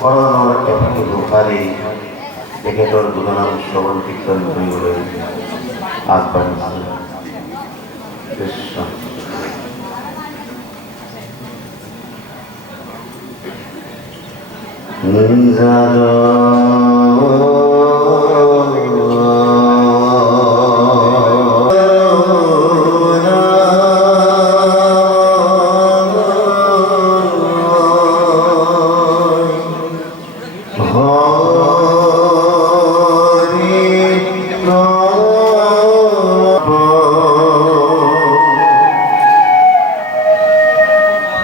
কৰোনাৰ একটি লোকাৰে তেখেতৰ গুণনাম শ্ৰৱণ কীৰ্তন কৰিবলৈ আগবাঢ়িছে। কৃষ্ণ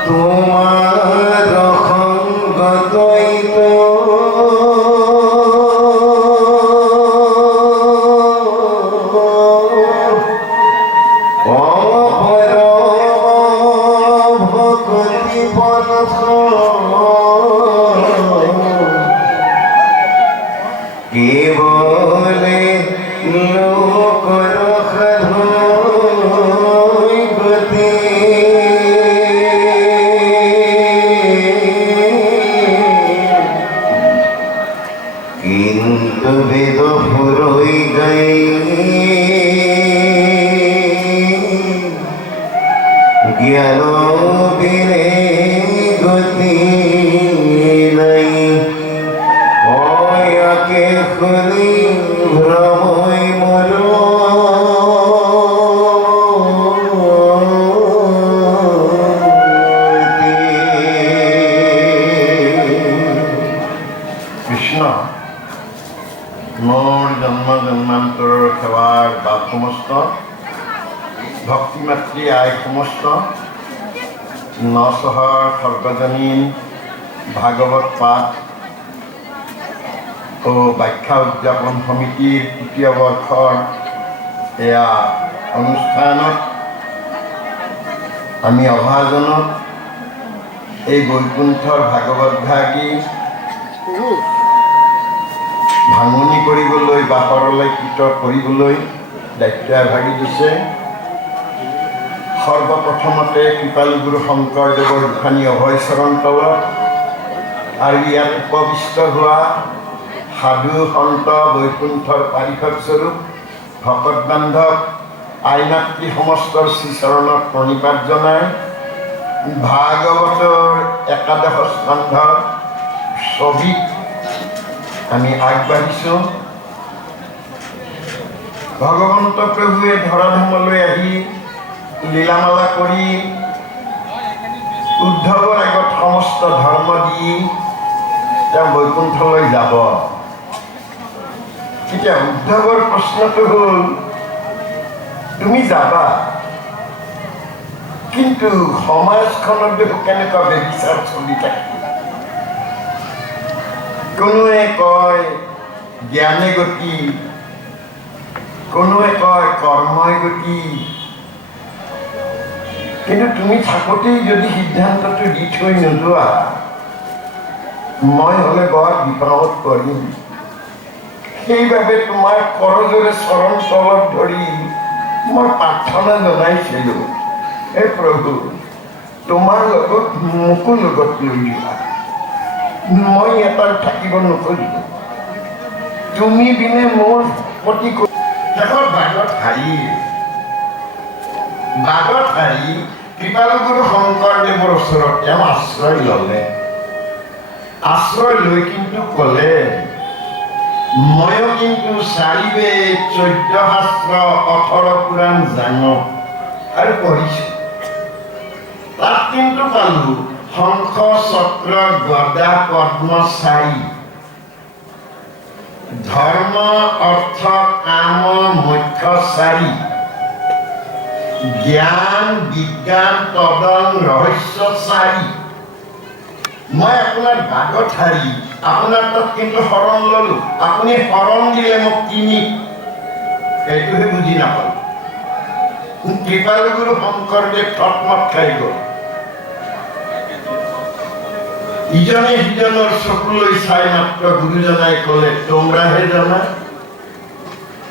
তোমাৰ সঙ্গ মাতৃ আই সমস্ত নচহৰ সৰ্বজনীন ভাগৱত পাঠ ও ব্যাখ্যা উদযাপন সমিতিৰ তৃতীয় বৰ্ষৰ এয়া অনুষ্ঠানত আমি অভাজনত এই বৈকুণ্ঠৰ ভাগৱত ভাগী ভাঙনি কৰিবলৈ বা সৰলীকৃত কৰিবলৈ দায়িত্ব ভাগি দিছে। সৰ্বপ্ৰথমতে কৃপালগুৰু শংকৰদেৱৰ দুখানি অভয়চৰণ তলত আৰু ইয়াত উপবিষ্ট হোৱা সাধু সন্ত বৈকুণ্ঠৰ পাৰিষদস্বৰূপ ভকত বান্ধৱ আইনাতৃ সমস্তৰ শ্ৰীচৰণত প্ৰণিপাত জনাই ভাগৱতৰ একাদশ স্কন্ধৰ ছবিত আমি আগবাঢ়িছোঁ। ভগৱন্ত প্ৰভুৱে ধৰাধামলৈ আহি লীলামালা কৰি উদ্ধৱৰ আগত সমস্ত ধৰ্ম দি তেওঁ বৈকুণ্ঠলৈ যাব। এতিয়া উদ্ধৱৰ প্ৰশ্নটো হ'ল, তুমি যাবা, কিন্তু সমাজখনত দেখোন কেনেকুৱা বেবিচাৰ চলি থাকে। কোনোৱে কয় জ্ঞানে গতি, কোনোৱে কয় কৰ্মই গতি, কিন্তু তুমি থাকোঁতেই যদি সিদ্ধান্তটো দি থৈ নোযোৱা, মই হ'লে বৰ বিপদত পৰিম। সেইবাবে তোমাৰ কৰজোৰে চৰণ তলত ধৰি মই প্ৰাৰ্থনা জনাইছিলোঁ, হে প্ৰভু, তোমাৰ লগত মোকো লগত লৈ যোৱা। মই এটা থাকিব নোখোজো, তুমি বিনে মোৰ প্ৰতি শেষত বাটত হাৰি কৃপালগুৰু শংকৰদেৱৰ ওচৰত তেওঁ আশ্ৰয় ল'লে। আশ্ৰয় লৈ কিন্তু ক'লে, ময়ো কিন্তু 4 বেদ 14 শাস্ত্ৰ 18 পুৰাণ জানো আৰু পঢ়িছোঁ। তাত কিন্তু পালো শংখ চক্ৰ গদা পদ্ম 4, ধৰ্ম অৰ্থ কাম মোক্ষ 4, জ্ঞান বিজ্ঞান তদন ৰহস্য 4। মই আপোনাৰ বাগত হাৰি আপোনাৰ তাত কিন্তু শৰণ ললো, আপুনি শৰণ দিলে মোক 3, এইটোহে বুজি নাপালো। কৃপালগুৰু শংকৰদেৱ থতমত খাই গ'ল। ইজনে সিজনৰ চকুলৈ চাই মাত্ৰ গুৰুজনাই ক'লে, তোমৰাহে জানা।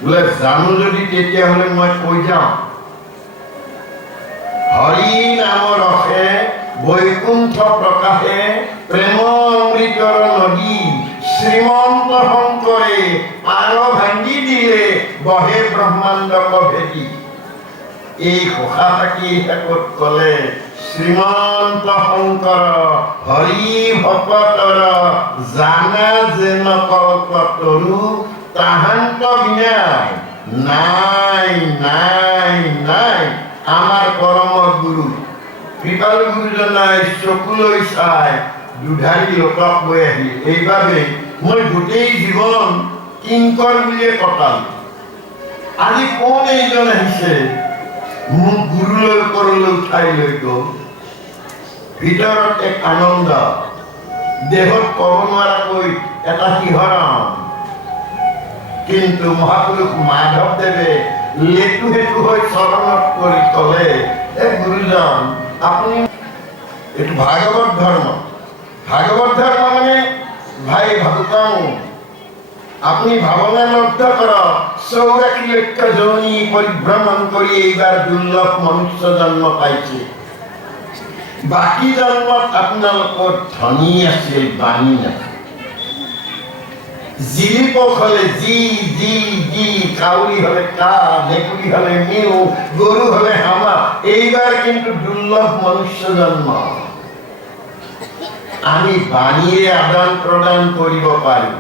বোলে জানো যদি তেতিয়াহ'লে মই কৈ যাওঁ। হৰি নাম ৰসে বৈকুণ্ঠ প্ৰকাশে প্ৰেম অমৃতৰ নদী শ্ৰীমন্ত শংকৰে পাৰ ভাঙি দিলে বহে ব্ৰহ্মাণ্ড ভেদি। এই ঘোষা থাকি শেষত ক'লে, শ্ৰীমন্ত শংকৰ হৰি ভকতৰ জানা যেন কল্প তৰু তাহান্ত বিনাই নাই নাই নাই। আমাৰ পৰম গুৰু কৃপাল গুৰুজনাই চকুলৈ চাই দুধাৰি লোকক লৈ আহিল। এইবাবে মই গোটেই জীৱন কিংকৰ বুলিয়ে কটালো। আজি কোন এইজন আহিছে মোক গুৰুলৈ ওপৰলৈ উঠাই লৈ গ'ল। ভিতৰত এক আনন্দ, দেহত ক'ব নোৱাৰাকৈ এটা শিহৰণ। কিন্তু মহাপুৰুষ মাধৱদেৱে লেটু হেতু হৈ চৰণত কৰি ক'লে, এ গুৰুজন, আপুনি এইটো ভাগৱত ধৰ্ম। ভাগৱত ধৰ্ম মানে ভাই ভাবুকাও আপুনি ভাৱনা লব্ধ কৰ। 84 লক্ষ জনী পৰিভ্ৰমণ কৰি এইবাৰ দুৰ্লভ মনুষ্য জন্ম পাইছে। বাকী জন্মত আপোনালোকৰ ধনী আছিল, বাণী নাছিল। জিলিপক হলে জি জি জি, কাউৰী হলে কা, মেকুৰী হলে মিউ, গৰু হলে হামা। এইবাৰ কিন্তু দুৰ্লভ মনুষ্য জন্ম। আমি বাণীৰে আদান প্ৰদান কৰিব পাৰিম।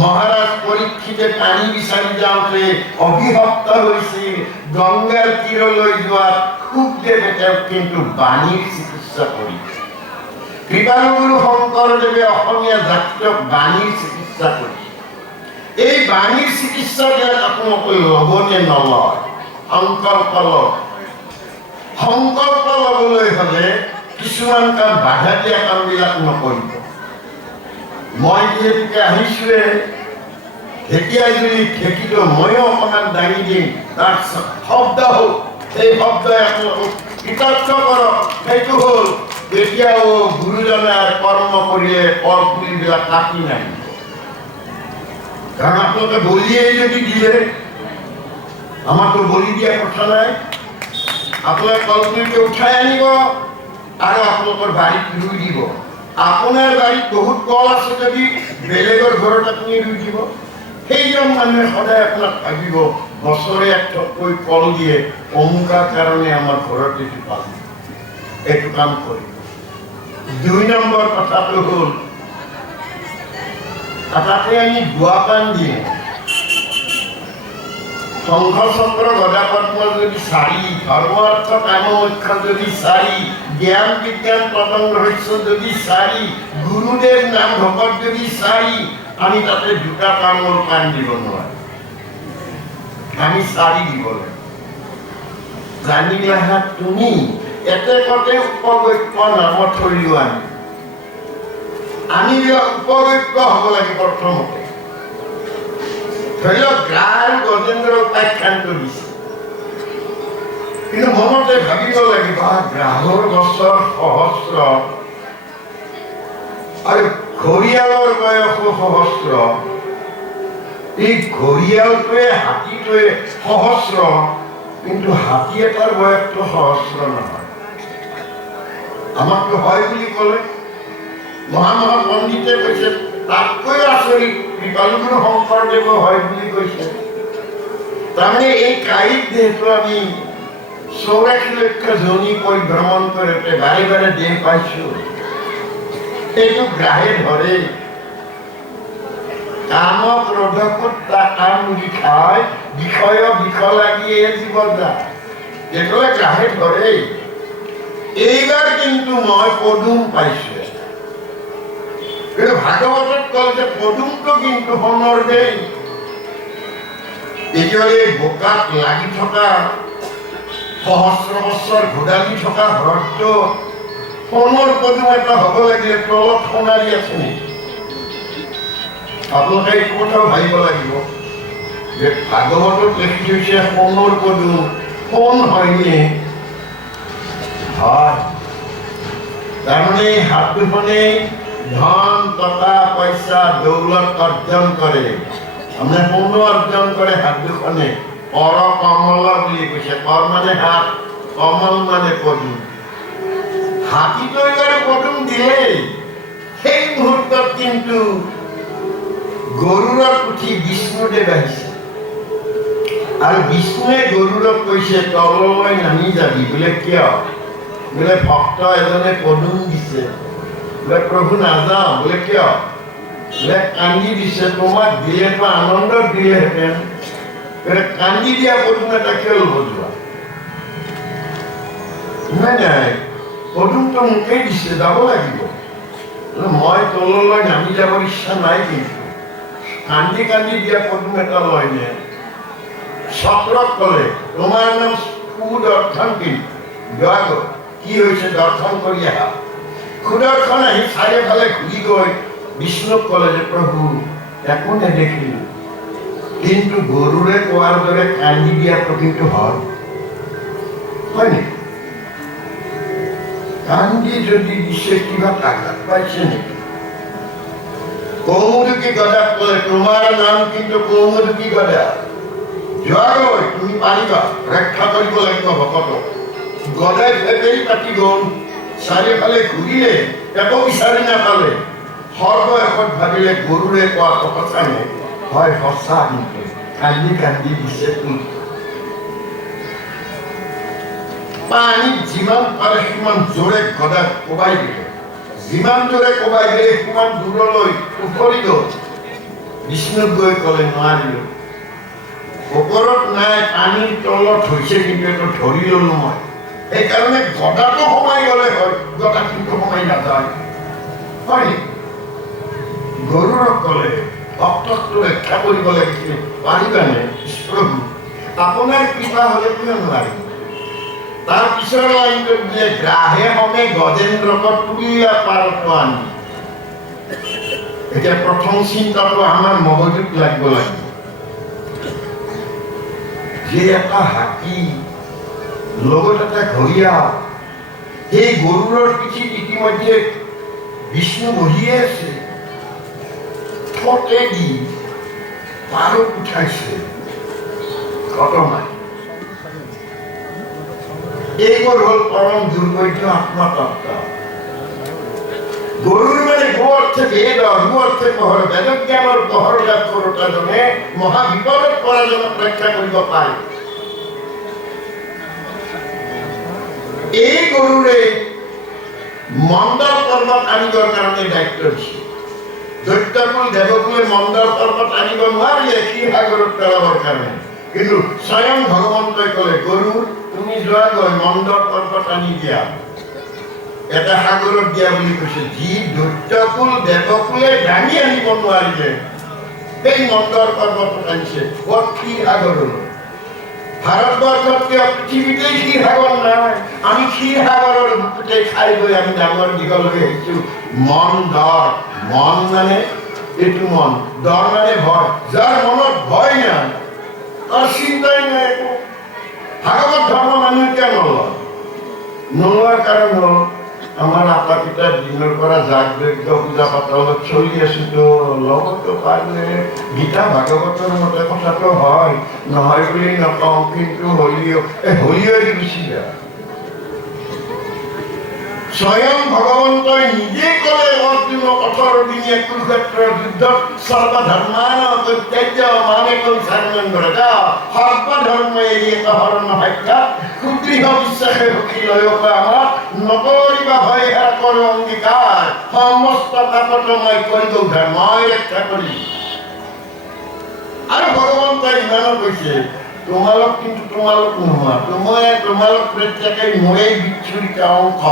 মহাৰাজ পৰীক্ষিতে পানী বিচাৰি যাওঁতে অভিশপ্ত হৈছিল। গংগাৰ তীৰলৈ যোৱাত সুখদেৱে তেওঁক কিন্তু বাণীৰ চিকিৎসা কৰিছে। কৃপালগুৰু শংকৰদেৱে অসমীয়া জাতিক বাণীৰ চিকিৎসা কৰিছে। এই বাণীৰ চিকিৎসাবিলাক আপোনালোকে ল'বনে নলয়, সংকল্প লওক। সংকল্প ল'বলৈ হ'লে কিছুমান কাম বাধা দিয়া কামবিলাক নকৰিব। মই যিহেতুকে আহিছোৱে, ঢেকীয়া যদি ঢেঁকীটো ময়ো অকণমান দাঙি দিম, তাৰ শব্দ হ'ল, সেই শব্দই আপোনালোকক কৃতজ্ঞ কৰক। সেইটো হ'ল এতিয়াও গুৰুজনে কৰ্ম কৰিলে কল পুলিবিলাক কাটি নাহিব। কাৰণ আপোনালোকে বলিয়েই যদি দিয়ে, আমাৰতো বলি দিয়া কথা নাই। আপোনালোকে কলপুলিটো উঠাই আনিব আৰু আপোনালোকৰ বাৰীত ৰুই দিব। আপোনাৰ বাৰীত বহুত কল আছে যদি বেলেগৰ ঘৰত আপুনি ৰুই দিব। সেইজন মানুহে সদায় আপোনাক ভাবিব বছৰে এককৈ কল দিয়ে, অমুকাৰ কাৰণে আমাৰ ঘৰত এইটো পাব, এইটো কাম কৰিব। ২ নম্বৰ কথাটো হ'ল, তাতে আমি গুৱা পাণ দিওঁ। শংখ চক্ৰ গদা পদ্ম যদি ৪, ধৰ্ম অৰ্থ কাম মোক্ষ যদি ৪, জ্ঞান বিজ্ঞান পতংগ ৰহস্য যদি ৪, গুৰুদেৱ নাম ভকত যদি ৪, আমি তাতে ২টা তামোল পাণ দিব নোৱাৰো, আমি ৪ দিব লাগে। জানিলা তুমি এতেকতে উপগত্য নামত থৰিলো আমি উপগত্য হ'ব লাগে। প্ৰথমতে ধৰি লওক গ্ৰাহ আৰু গজেন্দ্ৰ উপাখ্যানটো দিছে, কিন্তু মনতে ভাবিব লাগিব গ্ৰাহৰ গছৰ সহস্ৰ আৰু ঘৰিয়ালৰ বয়স সহস্ৰ। এই ঘৰিয়ালটোৱে হাতীটোৱে সহস্ৰ, কিন্তু হাতী এটাৰ বয়সটো সহস্ৰ নহয়। আমাকতো হয় বুলি ক'লে মহা পণ্ডিতে কৈছে, তাতকৈ আচৰিত কৃপালুগুৰু শংকৰদেৱ হয় বুলি কৈছে। তাৰমানে এই কাহিত যিহেতু আমি ৮৪ লক্ষ জনী পৰিভ্ৰমণ কৰোঁতে বাৰে বাৰে দেহ পাইছো, এইটো গ্ৰাহে ধৰে। কাম ক্ৰোধকত কাম লিখায়, বিষয় বিষ লাগিয়ে জীৱ যায়, এইটোৱে গ্ৰাহে ধৰে। এইবাৰ কিন্তু মই পদুম পাইছো। কিন্তু ভাগৱতত কয় যে পদুমটো কিন্তু সোণৰ দেই। এইদৰে বোকাত লাগি থকা সহস্ৰ বছৰ ঘোডালি থকা ঘৰটো সোণৰ পদুম এটা হ'ব লাগিলে তলত সোণালী আছে নেকি? আপোনালোকে এই কথাও ভাবিব লাগিব যে ভাগৱতত লিখি থৈছে সোণৰ পদুম, সোণ হয়নে? হয়। তাৰমানে এই হাত দুখনে ধন টকা পইচা দৌলত অৰ্জন কৰে, মানে সোণ অৰ্জন কৰে হাত দুখনে। কৰ কমল বুলি কৈছে, কৰ মানে হাত, কমল মানে পদুম। হাতীটোৱে বাৰু পদুম দিলেই, সেই মুহূৰ্তত কিন্তু গৰুড়ত উঠি বিষ্ণুদেৱ আহিছে আৰু বিষ্ণুৱে গৰুড়ক কৈছে তললৈ নামি যাবি। বোলে কিয়? বোলে ভক্ত এজনে পদুম দিছে। বোলে প্ৰভু নাযাওঁ। বোলে কিয়? বোলে কান্দি দিছে, তোমাক দিলেতো আনন্দত দিলেহেঁতেন, কান্দি দিয়া পদুম এটা কিয় ল'ব যোৱা? নাই নাই, পদুমটো মোকেই দিছে, যাব লাগিব। মই তললৈ নামি যাবৰ ইচ্ছা নাই, কিন্তু কান্দি কান্দি দিয়া পদুম এটা লয়নে? চক্ৰক ক'লে তোমাৰ নাম সুদৰ্শন, কিন্তু যোৱা কি হৈছে দৰ্শন কৰি আহা। সুদৰ্শন আহি চাৰিওফালে ঘূৰি গৈ বিষ্ণুক ক'লে যে প্ৰভু একো নেদেখিলো, কিন্তু গৰুৰে কোৱাৰ দৰে কান্দি দিয়াটো কিন্তু হয় নেকি? কান্দি যদি দিছে কিবা আঘাত পাইছে নেকি? কৌমুদুকী গদাক ক'লে তোমাৰ নাম কিন্তু কৌমুদুকী গদা, যোৱা গৈ তুমি পাৰিবা, ৰক্ষা কৰিব লাগিব ভকতক। গদাই ফেপেৰি পাতি গ'ল, চাৰিওফালে ঘূৰিলে, একো বিচাৰি নাপালে। সৰ্বশেষত ভাবিলে গৰুৰে কোৱাটো সঁচানে? হয় সঁচা, কিন্তু কান্দি কান্দি দিছে তুমি। পানীত যিমান পাৰে সিমান জোৰে গদাক কোবাই দিলে, যিমান জোৰে কোবাই দিলে সিমান দূৰলৈ উফৰি গ'ল। বিষ্ণুক গৈ ক'লে নোৱাৰিলো, ওপৰত নাই, পানীৰ তলত হৈছে, কিন্তু এইটো ধৰি ল'লো মই। সেইকাৰণে গদাটো সোমাই গ'লে হয়, গদা কিন্তু সোমাই নাযায়, হয় নেকি? গৰুড়ক ক'লে ভক্তকটো ৰক্ষা কৰিব লাগিছিল, পাৰিবানে? প্ৰভু আপোনাৰ কৃপা হ'লে কিয় নোৱাৰিম? তাৰ পিছৰ লাইনটো দিয়ে গ্ৰাহে হমে গজেন্দ্ৰক তুলিয়া পাৰত আনি। এতিয়া প্ৰথম চিন্তাটো আমাৰ মগজুত লাগিব লাগিব যে এটা হাতী লগত এটা ঘৰিয়াল, সেই গৰুৰৰ পিঠিত ইতিমধ্যে বিষ্ণু বহিয়ে আছে, ঠতে দি পাৰত উঠাইছে ঘটনা। এইবোৰ হল পৰম দুৰ্বৈধ্য আত্মতত্ত্ব। গৰুৰ মানে গো অৰ্থে বেদ, গো অৰ্থে পোহৰ, বেদজ্ঞানৰ পোহৰ লাভ কৰোঁতাজনে মহাবিপদত পৰাজনক ৰক্ষা কৰিব পাৰে। এই গৰুৰে মন্দৰ পৰ্বত আনিবৰ কাৰণে দায়িত্ব দিছে। দৈত্যকুল দেৱকুলে মন্দৰ পৰ্বত আনিব নোৱাৰিলে ক্ষীৰসাগৰত পেলাবৰ কাৰণে, কিন্তু স্বয়ং ভগৱন্তই ক'লে গৰু তুমি যোৱাগৈ মন্দৰ পৰ্বত আনি দিয়া, এটা সাগৰত দিয়া বুলি কৈছে। যি দৈত্যকুল দেৱকুলে দাঙি আনিব নোৱাৰিলে সেই মন্দৰ পৰ্বতত আনিছে ক্ষীৰসাগৰলৈ। ভাৰতবৰ্ষত কিয় পৃথিৱীতেই ক্ষীৰসাগৰ নাই? আমি ক্ষীৰসাগৰৰ বুকুতে খাই গৈ আমি ডাঙৰ দীঘল হৈ আহিছো। মন দৰ, মন মানে এইটো মন, দৰ মানে ভয়। যাৰ মনত ভয় নাই তাৰ চিন্তাই নাই একো। ভাগৱত ধৰ্ম মানুহে কিয় নলয়? নোলোৱাৰ কাৰণ হ'ল আমাৰ আটা পিতাৰ দিনৰ পৰা যাগ যজ্ঞ পূজা পাতলত চলি আছো, তো লগতো পাৰিলে গীতা ভাগৱতৰ মতে কথাটো হয়, নহয় বুলি নকওঁ, কিন্তু হলিও গুচি যায়। স্বয়ং ভগৱন্তই নিজে ক'লে অৰ্জুনক 18 দিনীয়া কুৰুক্ষেত্ৰৰ যুদ্ধত সৰ্বধৰ্মান পৰিত্যাজ্য মামেকং শৰণং ব্ৰজ, সৰ্বধৰ্ম এৰি হৰণ সাক্ষাৎ, সুদৃঢ় বিশ্বাসে ভক্তি লয় আমাক, নকৰিবা ভয় হেৰা কৰো অংগীকাৰ, সমস্ত পাপত মই কৰিব উদ্ধাৰ, মই ৰক্ষা কৰি। আৰু ভগৱন্তই ইমানো কৈছে তোমালোক কিন্তু তোমালোক নোহোৱা, তোমালোক প্ৰত্যেকেই মোৰেই বিচ্ছুৰিত অংশ।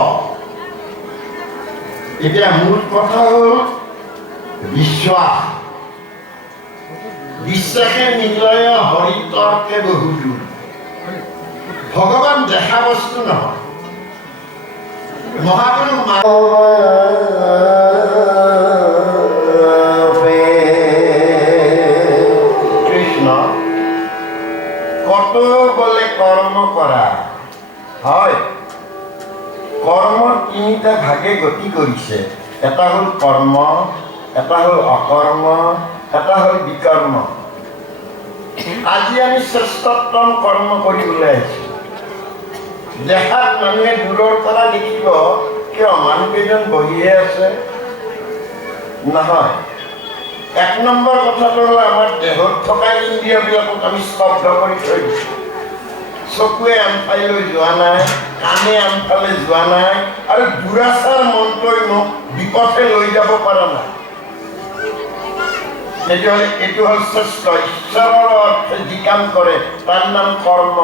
এতিয়া মূল কথা হ'ল বিশ্বাস। বিশ্বাসে নিলয় হৰিতৰ্কে বহুদূৰ। ভগৱান দেখা বস্তু নহয়। মহাপুৰুষ কৃষ্ণ কত বলে কৰ্ম কৰা হয়। কৰ্ম তিনিটা ভাগে গতি কৰিছে, এটা হ'ল কৰ্ম, এটা হ'ল অকৰ্ম, এটা হ'ল বিকৰ্ম। আজি আমি শ্ৰেষ্ঠতম কৰ্ম কৰি ওলাইছো। দেখাত মানুহে দূৰৰ পৰা দেখিব কিয় মানুহকেইজন বহিয়ে আছে, নহয়। 1 নম্বৰ কথাটো হ'ল আমাৰ দেহত থকা ইন্দ্ৰিয়বিলাকক আমি স্তব্ধ কৰি থৈ দিছোঁ। চকুৱে আনফালে যোৱা নাই, কাণে আনফালে যোৱা নাই, আৰু দুৰাচাৰ মন্ত্ৰই মোক বিপথে লৈ যাব পৰা নাই। তেতিয়াহ'লে এইটো হ'ল শ্ৰেষ্ঠ। ঈশ্বৰৰ অৰ্থে যি কাম কৰে তাৰ নাম কৰ্ম।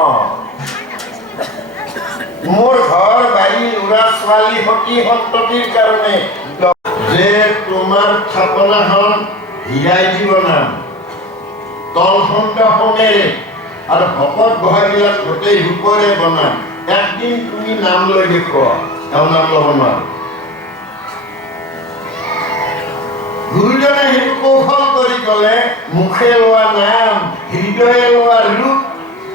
মোৰ ঘৰ বাৰী ল'ৰা ছোৱালী সতি সন্ততিৰ কাৰণে যে তোমাৰ থাপনাখন হিৰাই দিব নাম, তলখণ্ড সোণেৰে আৰু ভকত বহাবিলাক গোটেই ৰূপৰে বনাম, একদিন তুমি নাম লৈ দেখুৱা, তেওঁ নাম ল'ব নোৱাৰো। গুৰুজনে সেইটো কৌশল কৰি ক'লে মুখে লোৱা নাম, হৃদয়ে লোৱা ৰূপ,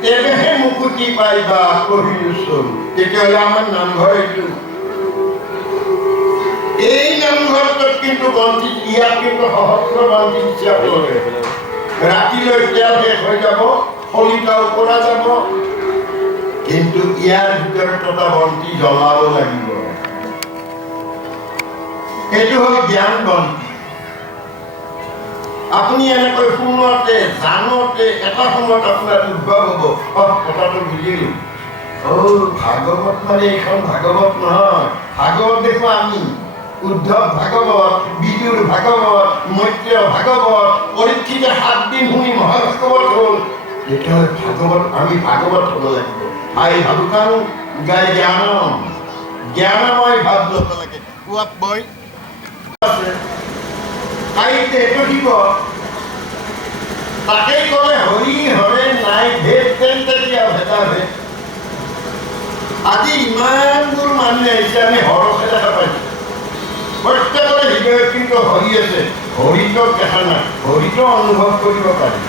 তেৱেহে মুকুতি পাইবা কহিলো স্বৰূপ। তেতিয়াহ'লে আমাৰ নামঘৰ এইটো। এই নামঘৰটোত কিন্তু বন্তি, ইয়াত কিন্তু সহস্ৰ বন্তি দিছে আপোনালোকে। ৰাতিলৈ তেল শেষ হৈ যাব, শলিতাও পৰা যাব, কিন্তু ইয়াৰ ভিতৰত এটা বন্তি জ্বলাব লাগিব। এইটো হ'ল জ্ঞান বন্তি। আপুনি এনেকৈ শুনোতে জানোতে এটা সময়ত আপোনাৰ উদ্ভৱ হ'ব, কথাটো বুজিলো, ভাগৱত মানে এইখন ভাগৱত নহয়, ভাগৱত দেখো আমি। উদ্ধৱ ভাগৱত, বিদুৰ ভাগৱত, মৈত্ৰেয় ভাগৱত, পৰীক্ষিতে 7 দিন শুনি মহাভাগৱত হ'ল। তেতিয়াহ'লে ভাগৱত, আমি ভাগৱত হ'ব লাগিব। আই ভাবুকান গাই জ্ঞানময় ভাৱ ল'ব লাগে। কোৱাত বই আছে আইতে পঢ়িব, তাকেই ক'লে হৰি হৰে নাই ভেদ, তেন্তে দিয়া ভেদা ভেদ। আজি ইমানবোৰ মানুহ আহিছে, আমি হৰকে দেখা পাইছোঁ। প্ৰত্যেকৰে হৃদয়ত কিন্তু হৰি আছে, হৰিটো দেখা নাই, হৰিটো অনুভৱ কৰিব পাৰি।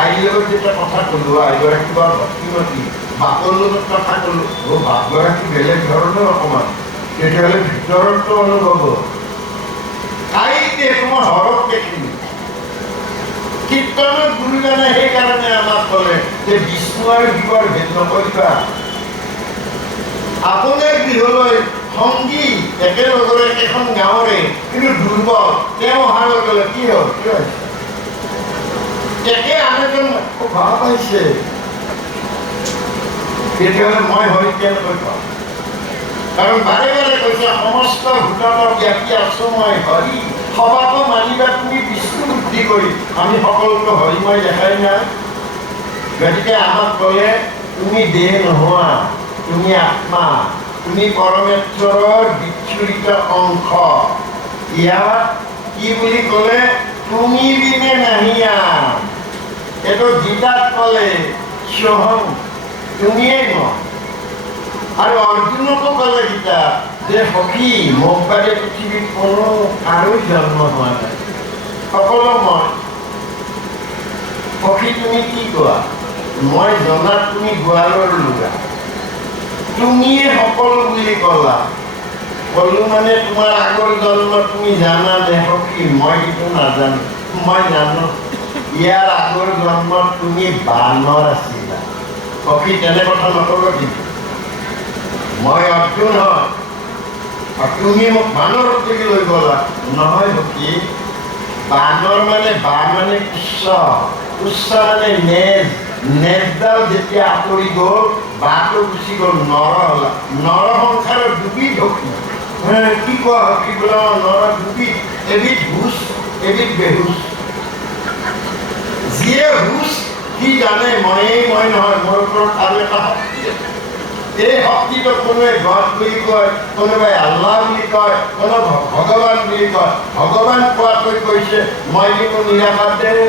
আইৰ লগত যেতিয়া কথা ক'লোঁ, আইগৰাকী বৰ ভক্তিমতী, বাপৰ লগত কথা ক'লোঁ, বাপগৰাকী বেলেগ ধৰণৰ অকণমান, তেতিয়াহ'লে ভিতৰতো অনুভৱ হ'ব। আইতে তোমাৰ হৰক দেখিলোঁ। কীৰ্তনত গুৰুজনে সেইকাৰণে আমাক ক'লে যে বিষ্ণু আৰু শিৱৰ ভেদ নকৰিবা। আপোনাৰ গৃহলৈ সংগী একেলগৰে এখন গাঁৱৰে কিন্তু দুৰ্বল, তেওঁ অহাৰ লগে লগে কি হ'ল, কি হৈছে? একে আন এজন খুব ভাল পাইছে, তেতিয়াহ'লে মই হৰি কেনেকৈ পাওঁ? কাৰণ বাৰে বাৰে কৈছে সমস্ত ভূতত ব্যাপী আছো মই হৰি, সবাকো মানিবা তুমি বিষ্ণু বুদ্ধি কৰি। আমি সকলোকে হৰিময় দেখাই নাই। গতিকে আমাক ক'লে তুমি দেহ নোহোৱা, তুমি আত্মা, তুমি পৰমেশ্বৰৰ বিচ্ছুৰিত অংশ। ইয়াত কি বুলি ক'লে, তুমি বিনে নাহিয়া। এইটো গীতাত ক'লে স্বহং, তুমিয়ে ন। আৰু অৰ্জুনকো ক'লে গীতা যে সখী মোক বাদে পৃথিৱীত কোনো আৰু জন্ম হোৱা নাই, সকলো মই। সখী তুমি কি কোৱা? মই জনাত তুমি গোৱালৰ লুগা, তুমিয়ে সকলো বুলি ক'লা। ক'লো মানে তোমাৰ আগৰ জন্ম তুমি জানা নে সখী? মই কিন্তু নাজানো। মই জানো ইয়াৰ আগৰ জন্মত তুমি বানৰ আছিলা। সখী তেনে কথা নকব কিন্তু, মই অৰ্জুন হয় আৰু তুমি মোক বানৰ বুলি লৈ গ'লা। নহয় সখী, বানৰ মানে বান মানে উচ্চ, উচ্চ মানে নেজ, নেজডাল যেতিয়া আঁতৰি গ'ল বাটো গুচি গ'ল, নৰ হ'লা। নৰ সংসাৰৰ দুবিধ সখী। কি কোৱা সখী? বোলে নৰ দুবিধ, এবিধ হুচ, এবিধ বেহুচ। যিয়ে হুচ সি জানে মই নহয়, মোৰ ওপৰত আৰু এটা শক্তি আছে। এই শক্তিটোক কোনোবাই গড বুলি কয়, কোনোবাই আল্লাহ বুলি কয়, কোনোবাই ভগৱান বুলি কয়। ভগৱান কোৱাকৈ কৈছে মই কিন্তু নিৰাকাৰ দেই,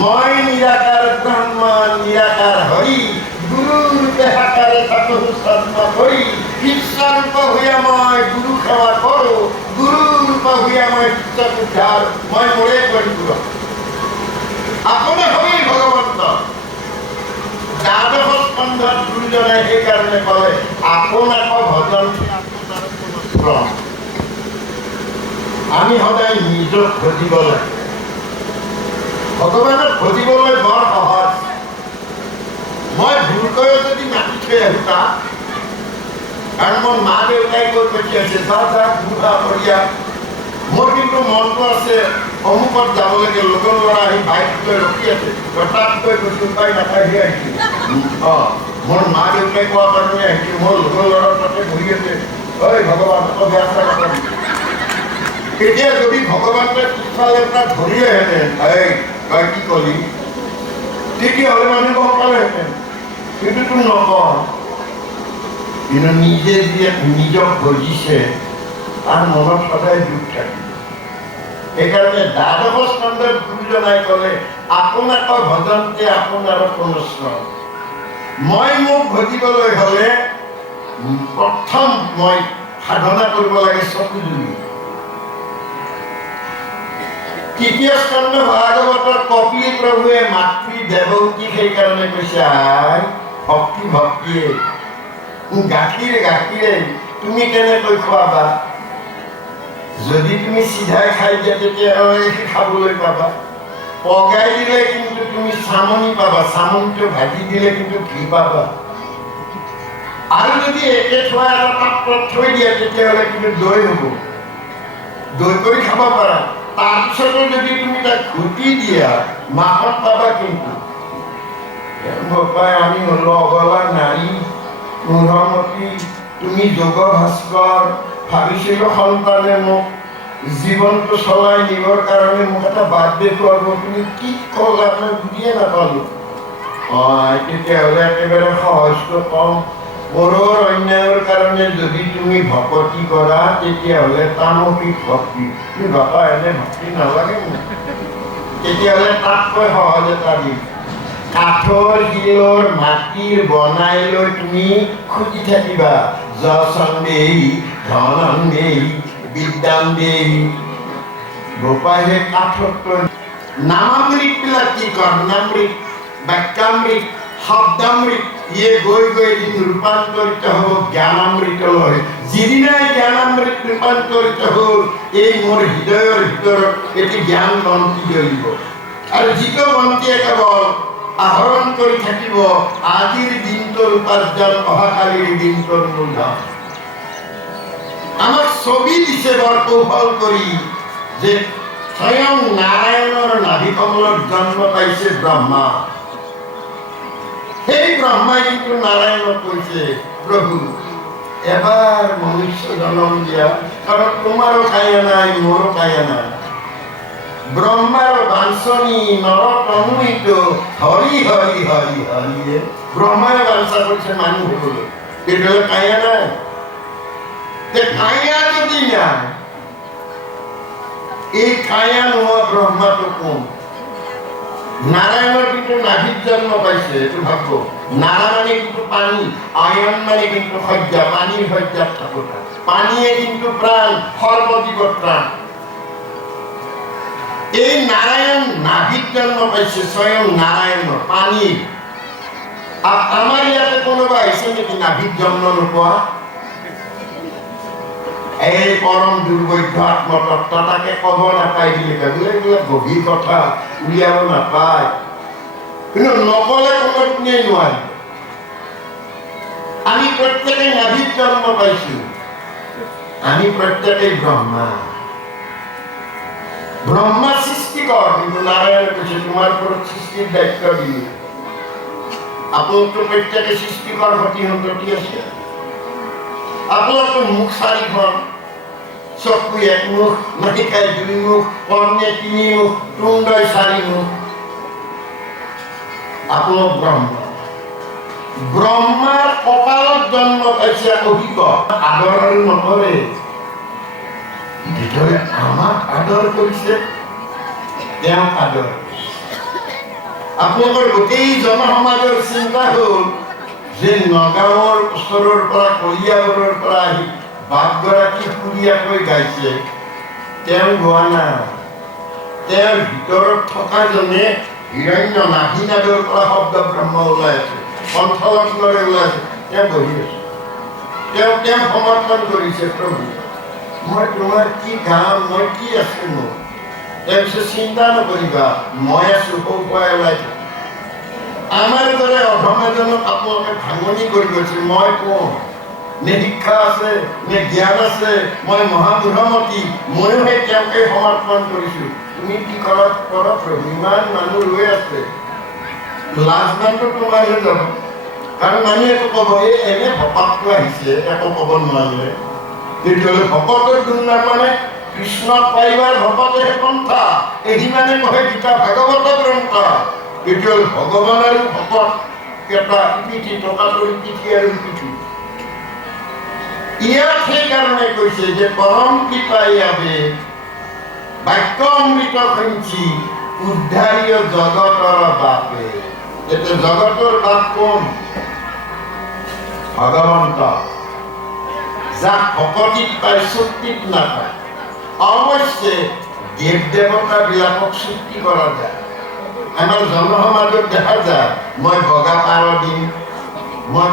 মই নিৰাকাৰ ব্ৰহ্ম, নিৰাকাৰ হৰি, গুৰু ৰূপে সাকাৰে থাকো সত্য কৰি। কৃষ্ণৰূপ হৈয়া মই গুৰু সেৱা কৰোঁ, গুৰু ৰূপ হৈয়া মই কৃষ্ণক উদ্ধাৰ, মই মোৰে কৰিব। আপোনাৰ হৰি ভগৱন্ত। দ্বাদশ স্কন্ধত গুৰুজনে সেইকাৰণে ক'লে আপোনাকো ভজন ক্ৰম। আমি সদায় নিজক ভজিব লাগে। ভগৱানক ভজিবলৈ বৰ সহজ। মই ভুলকৈ যদি মাতি থৈ আহোঁ তাক, কাৰণ মোৰ মা দেউতাই কৈ পঠিয়াইছে যা যা ঘূৰা কৰিয়া, মোৰ কিন্তু মনটো আছে অমুকত যাব লাগে, লগৰ ল'ৰা আহি বাইক লৈ ৰখি আছে, তাত গৈ কৈছো উপায় নাপায়হি আহিছিল। মোৰ মা দেউতাই কোৱা কাৰণে আহিছিল, মোৰ লগৰ ল'ৰা তাতে বহি আছে, ঐ ভগৱান আকৌ বেয়া চা নাপাবি। এতিয়া যদি ভগৱানে পিছফালে তাক ধৰিলেহেঁতেন, এই তই কি কলি, তেতিয়াহ'লে মানুহ গম পালেহেঁতেন, কিন্তু তোৰ নকওঁ। কিন্তু নিজে যিয়ে নিজক ভজিছে তাৰ মনত সদায় দুখ থাকে। সেইকাৰণে দ্বাদশ স্কন্ধত গুৰুজনাই ক'লে আপোনাক ভজন্তে আপোনাৰ পুনশ্ৰম। মই মোক ভজিবলৈ হ'লে প্ৰথম মই সাধনা কৰিব লাগে চকু জুৰি। তৃতীয় স্কন্ধ ভাগৱতৰ কপিল প্ৰভুৱে মাতৃ দেৱকীক সেইকাৰণে কৈছে আই ভক্তি ভক্তিয়ে, গাখীৰে গাখীৰে তুমি কেনেকৈ খোৱাবা? যদি তুমি চিধাই খাই দিয়া তেতিয়াহ'লে খাবলৈ পাবা, পগাই দিলে কিন্তু তুমি চামনি পাবা, চামনিটো ভাজি দিলে কিন্তু ঘি পাবা। আৰু যদি একে থোৱা এটা পাত্ৰত থৈ দিয়া তেতিয়াহ'লে কিন্তু দৈ হ'ব, দৈ কৰি খাব পাৰা। তাৰপিছতো যদি তুমি তাক ঘুটি দিয়া মাহত পাবা। কিন্তু আমি হলো অবলা নাৰী, মূঢ়মতী, তুমি যোগ ভাস্কৰ, ভাবিছিলো সন্তানে মোক জীৱনটো চলাই নিবৰ কাৰণে মোক এটা বাদ দেখুৱাব, তুমি কি ক'লা মই বুজিয়ে নাপালো। তেতিয়াহ'লে একেবাৰে সহজটো কম, পৰৰ অন্যায়ৰ কাৰণে যদি তুমি ভকতি কৰা তেতিয়াহ'লে তামসিক ভক্তি। তুমি বাপা এনে ভক্তি নালাগে মোক, তেতিয়াহ'লে তাতকৈ সহজ এটা দিম। কাঠৰ শিলৰ মাটিৰ বনাই লৈ তুমি খুজি থাকিবা যশং দেহি ধনং দেহি বিদ্যাং দেহি। গোপাই সেই কাঠত নামামৃতবিলাক কি কৰ্ণামৃত বাক্যামৃত শব্দামৃত ইয়ে গৈ গৈ এদিন ৰূপান্তৰিত হ'ব জ্ঞানামৃতলৈ। যিদিনাই জ্ঞানামৃত ৰূপান্তৰিত হ'ল এই মোৰ হৃদয়ৰ ভিতৰত এটি জ্ঞান বন্তি জ্বলিব আৰু যিটো বন্তিয়ে কেৱল আহৰণ কৰি থাকিব আজিৰ দিনটোৰ উপাৰ্জন অহাকালিৰ দিনটোৰ মূলধন। আমাক ছবি দিছে বৰ কৌশল কৰি যে স্বয়ং নাৰায়ণৰ নাভি কমলত জন্ম পাইছে ব্ৰহ্মা। সেই ব্ৰহ্মাই কিন্তু নাৰায়ণক কৈছে প্ৰভু এবাৰ মনুষ্য জন্ম দিয়া, কাৰণ তোমাৰো কায়া নাই মোৰো কায়া নাই। ব্ৰহ্মাৰ বাঞ্ছনী নৰতনুইত হৰি হৰি হৰি হৰিয়ে। ব্ৰহ্মাই বাঞ্ছা কৰিছে মানুহ হ'বলৈ, তেতিয়াহ'লে কায়া নাই। কায়া যদি নাই, এই কায়া নোহোৱা ব্ৰহ্মাটো কোন? নাৰায়ণৰ কিন্তু নাভিত জন্ম পাইছে, এইটো ভাবব। নাৰা মানে কিন্তু পানী, আয়ন মানে কিন্তু শয্যা, পানীৰ শয্যাত থাকোঁতা। পানীয়ে কিন্তু প্ৰাণ, সৰ্বজীৱৰ প্ৰাণ। এই নাৰায়ণ নাভিত জন্ম পাইছে, স্বয়ং নাৰায়ণৰ পানীৰ। আমাৰ ইয়াতে কোনোবা আহিছে নেকি নাভিত জন্ম নোপোৱা? এই পৰম দুৰ্বৈধ্য আত্মতত্ত্ব তাকে ক'ব নাপায় বুলি কয়। এইবিলাক গভীৰ কথা উলিয়াব নাপায়, কিন্তু নকলে কোনোদিনেই নোৱাৰি। আমি প্ৰত্যেকেই নাভিত জন্ম পাইছো, আমি প্ৰত্যেকেই ব্ৰহ্মা। ব্ৰহ্মা সৃষ্টিকৰ, কিন্তু নাৰায়ণে কৈছে তোমাৰ ওপৰত সৃষ্টিৰ দায়িত্ব দিলো। আপোনালোকতো প্ৰত্যেকে সৃষ্টিকৰ সতি সন্ততি আছে। আপোনালোকৰ মুখ চাৰিখন, চকু এক মুখ, নাটিকাই দুই মুখ, কৰ্ণে তিনি মুখ, তুণ্ডই চাৰি মুখ। আপোনালোক ব্ৰহ্মা। ব্ৰহ্মাৰ কপালত জন্ম পাইছে অভিজ্ঞ। আদৰ আৰু নকৰে, ভিতৰে আমাক আদৰ কৰিছে, তেওঁক আদৰ। আপোনালোকৰ গোটেই জনসমাজৰ চিন্তা হ'ল যে নগাঁৱৰ ওচৰৰ পৰা কলিয়াবৰৰ পৰা আহি বাপগৰাকী সুৰীয়াকৈ গাইছে, তেওঁ গোৱা নাই। তেওঁৰ ভিতৰত থকাজনে হিৰণ্য নাভিনাদৰ পৰা শব্দ ব্ৰহ্ম ওলাই আছে, কণ্ঠলগ্নৰে ওলাই আছে। তেওঁ বহি আছে, তেওঁ সমৰ্থন কৰিছে প্ৰভু মই তোমাৰ কি গাম, মই কি আছো মোৰ। তেওঁ পিছত চিন্তা নকৰিবা, মই আছো, সৌপাই ওলাই থাক। আমাৰ দৰে অধম এজনক আপোনালোকে ভাঙনি কৰি গৈছে, মই কোন, নে শিক্ষা আছে নে জ্ঞান আছে, মই মহাবুঢ়মতী, ময়ো সেই তেওঁকে সমৰ্থন কৰিছো। তুমি কি কৰা কৰা প্ৰভু, ইমান মানুহ ৰৈ আছে। লাজমানটো তোমাৰহে যাব, কাৰণ মানুহে একো ক'ব এই এনে ভকতটো আহিছে, একো ক'ব নোৱাৰিলে। তেতিয়াহ'লে ভকতৰ দুৰ্নাম মানে কৃষ্ণক পাইবাৰ ভকতেহে পন্থা, এহি মানে কয় গীতা ভাগৱত গ্ৰন্থ। তেতিয়াহ'লে ভগৱান আৰু ভকত এটা ইপিঠি, টকাটোৰ ইপিঠি আৰু ইপিঠি। ইয়াত সেইকাৰণে কৈছে যে পৰম কৃপাই আবে বাক্য অমৃত সঞ্চি উদ্ধাৰীয় জগতৰ বাপে। এতিয়া জগতৰ বাপ কোন? ভগৱন্ত, যাক ভকতিত পায়, চুক্তিত নাপায়। অৱশ্যে দেৱ দেৱতাবিলাকক চুক্তি কৰা যায়। আমাৰ জনসমাজত দেখা যায়, মই বগা পাৰ দিম, মই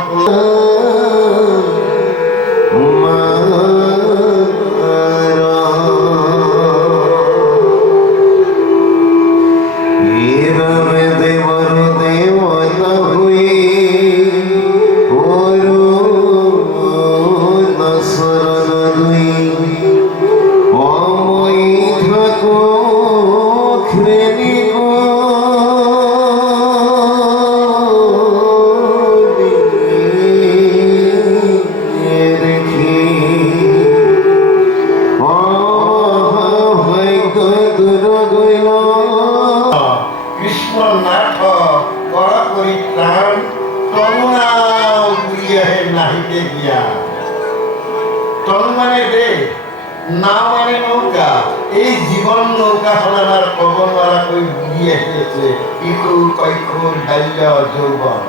এই জীৱন নৌকাখন আমাৰ ক'ব নোৱাৰাকৈ আহি আছে কিশোৰ কৈশোৰ বাল্য যৌৱন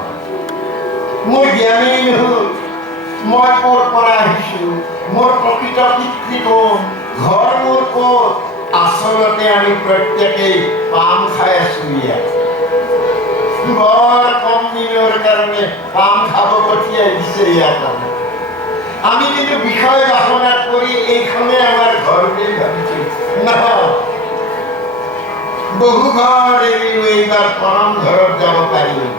মোৰ জ্ঞানেই নহ'ল মই ক'ৰ পৰা আহিছোঁ মোৰ প্ৰকৃত পিতৃ কোন ঘৰ মোৰ ক'ত আচলতে আমি প্ৰত্যেকেই পাম খাই আছোঁ ইয়াত বৰ কম দিনৰ কাৰণে পাম খাব পঠিয়াই দিছে ইয়াত আমি কিন্তু বিষয় বাসনা কৰি এইখনে আমাৰ ঘৰ বুলি ভাবিছোঁ নহয় বহু ঘৰ এৰিও এইবাৰ পৰম ঘৰত যাব পাৰিম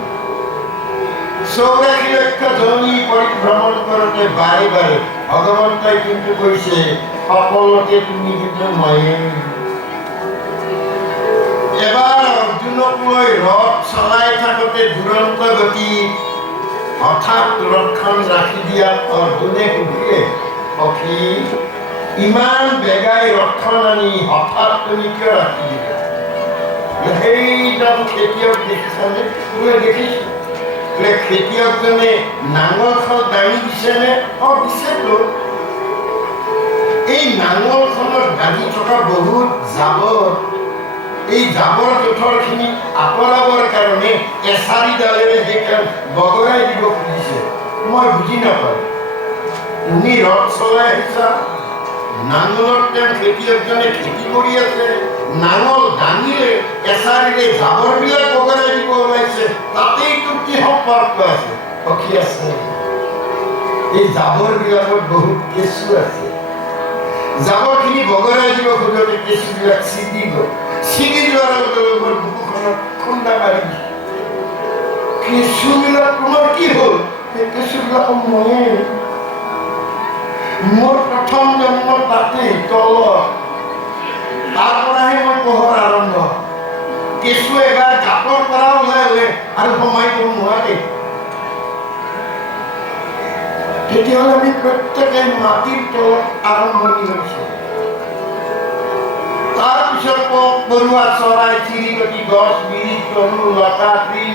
84 লক্ষ জনী পৰিভ্ৰমণ কৰোঁতে বাৰে বাৰে ভগৱন্তই কিন্তু কৈছে সকলোতে তুমি কিন্তু ময়ে এবাৰ অৰ্জুনক লৈ ৰথ চলাই থাকোঁতে দুৰন্ত গতি হঠাৎ ৰথখন ৰাখি দিয়াত অৰ্জুনে সুধিলে সখী ইমান বেগাই ৰথখন আনি হঠাৎ তুমি কিয় ৰাখি দিলা সেইজন খেতিয়ক দেখিছানে বোলে দেখিছোঁ বোলে খেতিয়কজনে নাঙলখন দাঙি দিছেনে দিছেতো এই নাঙলখনত লাগি থকা বহুত জাবৰ এই জাবৰ জোঁথৰখিনি আঁতৰাবৰ কাৰণে এছাৰিডালেৰে সেইখন বগৰাই দিব খুজিছে মই বুজি নাপাওঁ তুমি ৰথ চলাই আহিছা নাঙলত তেওঁ খেতিয়কজনে খেতি কৰি আছে নাঙল দাঙিলে এছাৰিৰে জাবৰবিলাক বগৰাই দিব ওলাইছে তাতেইতো কি সম্পৰ্ক আছে সখী আছে এই জাবৰবিলাকত বহুত কেঁচু আছে জাবৰখিনি বগৰাই দিব খোজোতে কেঁচুবিলাক ছিগি যোৱাৰ লগে লগে মোৰ বুকুখনত খুন্দা মাৰি কেঁচুবিলাক তোমাৰ কি হ'ল সেই কেঁচুবিলাক ময়ে মোৰ প্ৰথম জন্ম তাতেই তলত তাৰ পৰাহে মই পোহৰ আৰম্ভ কেঁচু এবাৰ গাঁতৰ পৰা ওলাই আৰু সোমাই দিব নোৱাৰে তেতিয়াহ'লে আমি প্ৰত্যেকে মাটিৰ তলত আৰম্ভণি হৈছোঁ তাৰপিছত পৰুৱা চৰাই চিৰিকটি গছ বিৰিখ তৰু লতা তৃণ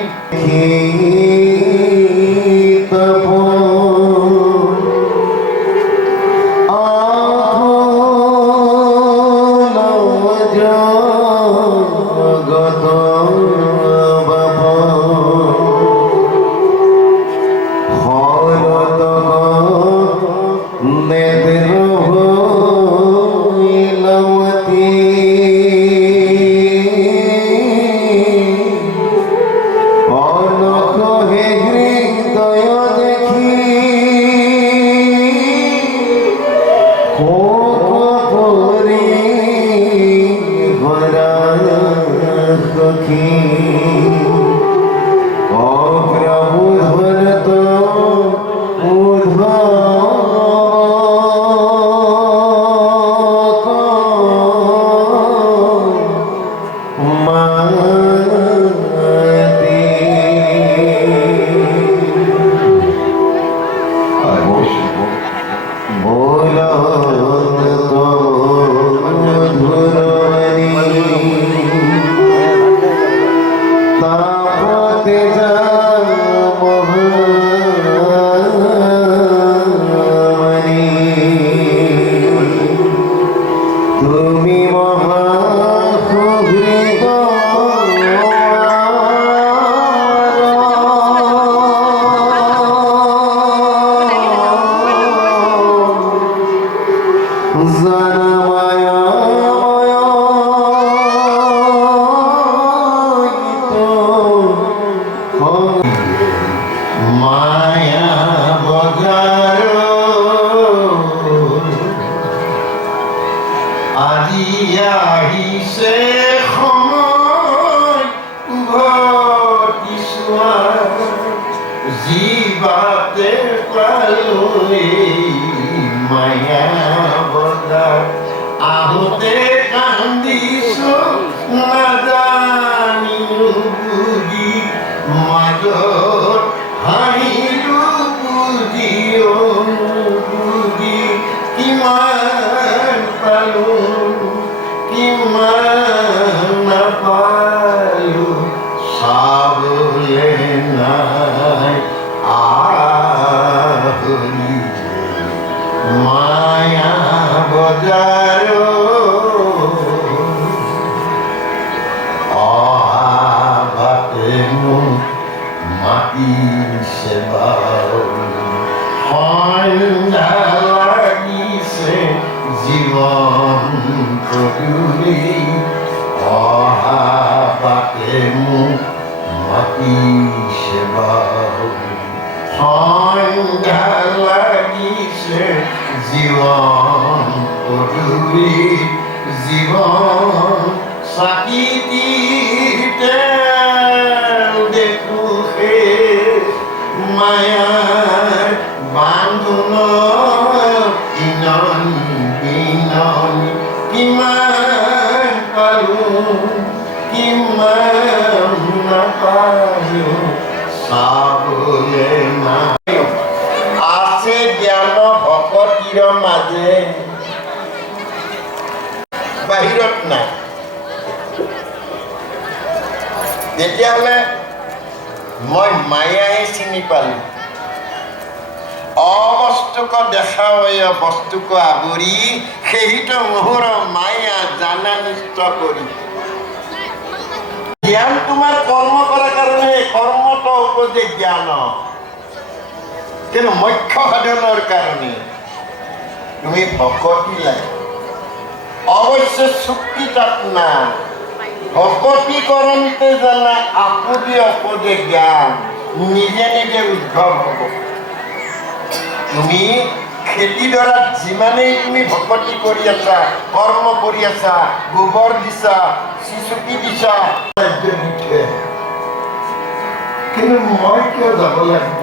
মায়া বজাৰো পদূলি অহা বাটে মোক মাতিছে বাৰু সন্ধ্যা লাগিছে জীৱন পদূলি জীৱন চাকি দিতে দেখো সেই মায়াৰ বান্ধোনত ইননি বিননি কিমান পালোঁ কিমান নাপালোঁ চাবলৈ নাই আছে জ্ঞান ভকতিৰ মাজে বাহিৰত নাই তেতিয়াহ'লে মই মায়াহে চিনি পালোঁ অবস্তুক দেখাও বস্তুক আৱৰি সেহিত মোহৰ মায়া জানা নিষ্ঠ কৰি জ্ঞান তোমাৰ কৰ্ম কৰাৰ কাৰণে কৰ্মটো উপজে জ্ঞান কিন্তু মুখ্য সাধনৰ কাৰণে তুমি ভকতি লাগে অৱশ্য চুক্তি তাত নাই ভকতি কৰোঁতে জানা আপুনি অপজে জ্ঞান নিজে নিজে উদ্ভৱ হ'ব তুমি খেতিডৰাত যিমানেই তুমি ভকতি কৰি আছা কৰ্ম কৰি আছা গোবৰ দিছা চিচুকি দিছা কিন্তু মই কিয় যাব লাগিব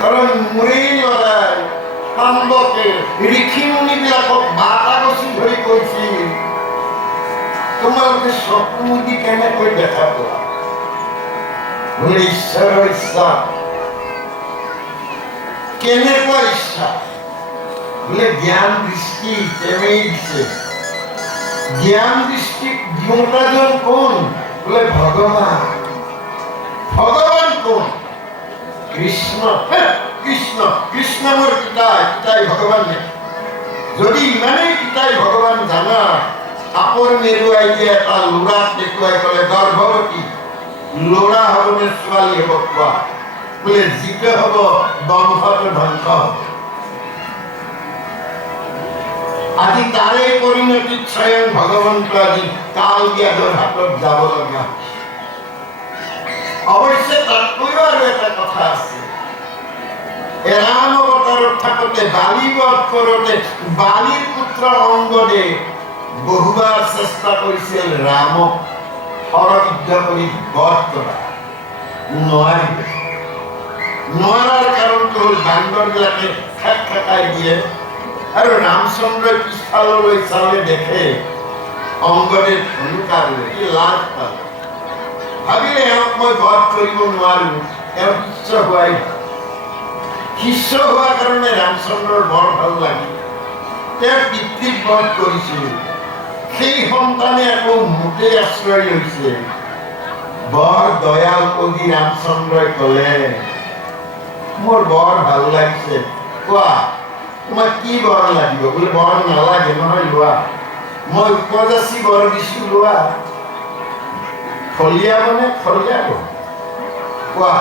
কাৰণ মোৰেই ল'ৰাই কান্দকে ঋষি মুনিবিলাকক বাটা গছি ধৰি কৈছিল তোমালোকে চকু মুদি কেনেকৈ দেখা পোৱা বোলে ঈশ্বৰৰ ইচ্ছা কেনেকুৱা ইচ্ছা বোলে জ্ঞান দৃষ্টি তেওঁই দিছে জ্ঞান দৃষ্টি দিওঁতাজন কোন বোলে ভগৱান ভগৱান কোন কৃষ্ণ কৃষ্ণ কৃষ্ণ মোৰ পিতাই ভগৱান যদি ইমানেই পিতাই ভগৱান জানা কাপোৰ মেৰুৱাই দিয়ে এটা ল'ৰাক দেখুৱাই ক'লে গৰ্ভৱতী ল'ৰা হ'ব নে ছোৱালী হ'ব কোৱা বোলে যিটো হ'ব বংশটো ধ্বংস হ'ব আজি তাৰে পৰিণতিত স্বয়ং ভগৱন্ত আজি কাল জ্ঞানৰ হাতত যাব লগা অৱশ্যে তাতকৈও আৰু এটা কথা আছে ৰাম অৱতাৰত থাকোঁতে বালি বধ কৰোঁতে বালিৰ পুত্ৰ অংগদে বহুবাৰ চেষ্টা কৰিছিল ৰামক হৰবিদ্ধ কৰি বধ কৰা নোৱাৰাৰ কাৰণটো হ'ল বান্দৰবিলাকে খেক খেকাই দিয়ে আৰু ৰামচন্দ্ৰই পিছফাললৈ চালে দেখে অংগদে ধনুকাৰ লৈ লাজ পালে ভাবিলে এওঁক মই বধ কৰিব নোৱাৰো এওঁ শিষ্য হোৱাৰ কাৰণে ৰামচন্দ্ৰৰ বৰ ভাল লাগিল তেওঁৰ পিতৃক বধ কৰিছিল সেই সন্তানে আকৌ মোতেই আশ্ৰয় লৈছে বৰ দয়াল কবি ৰামচন্দ্ৰই ক'লে মোৰ বৰ ভাল লাগিছে কোৱা তোমাক কি বৰ লাগিব বোলে বৰ নালাগে নহয় লোৱা মই উপজাচি বৰ দিছোঁ লোৱা ফলিয়াব নে ফলিয়াব কোৱা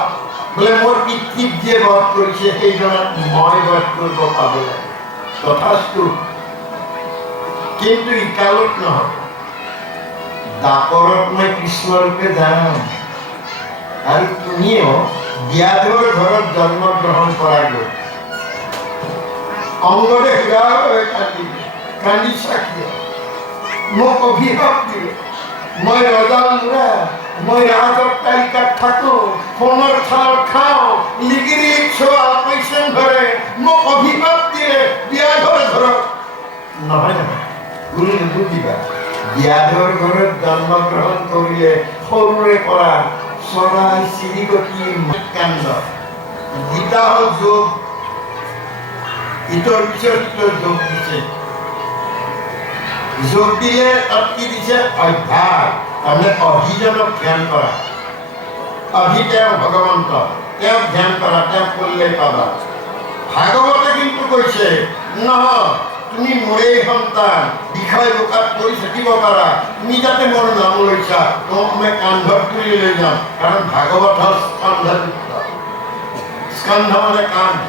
বোলে মোৰ পিতৃক যিয়ে বধ কৰিছে সেইজনক মই বধ কৰিব পাব লাগে তথাস্তু কিন্তু ইকালত নহয় দাপৰত মই কৃষ্ণৰূপে যাম আৰু তুমিও ব্যাধৰ ঘৰত জন্মগ্ৰহণ কৰাগৈ অংগদে কান্দিছা কিয় মোক অভিশাপ দিলে মই ৰজাৰ ল'ৰা মই ৰাজ অট্টালিকাত থাকো সোণৰ থালত খাওঁ লিগিৰি ছোৱা পইচন ধৰে মোক অভিশাপ দিয়ে ব্যাধৰ ঘৰত নহয় নহয় গুৰু নুবুজিবা ব্যাধৰ ঘৰত জন্মগ্ৰহণ কৰিলে সৰুৰে পৰা চৰাই চিৰিকটি কাণ্ড গীতা হ'ল যোগ ইটোৰ পিছত ইটোৰ যোগ দিছে যোগ দিলে তাত কি দিছে অধ্যায় তাৰমানে অভিজনক ধ্যান কৰা অভি তেওঁ ভগৱন্ত তেওঁক ধ্যান কৰা তেওঁক কৰিলে পাবা ভাগৱতে কিন্তু কৈছে নহয় তুমি মোৰেই সন্তান বিষয় বোকাত পৰি থাকিব পাৰা তুমি যাতে মোৰ নাম লৈছা তোমাক মই কান্ধত তুলি লৈ যাম কাৰণ ভাগৱত হ'ল স্কন্ধ মানে কান্ধ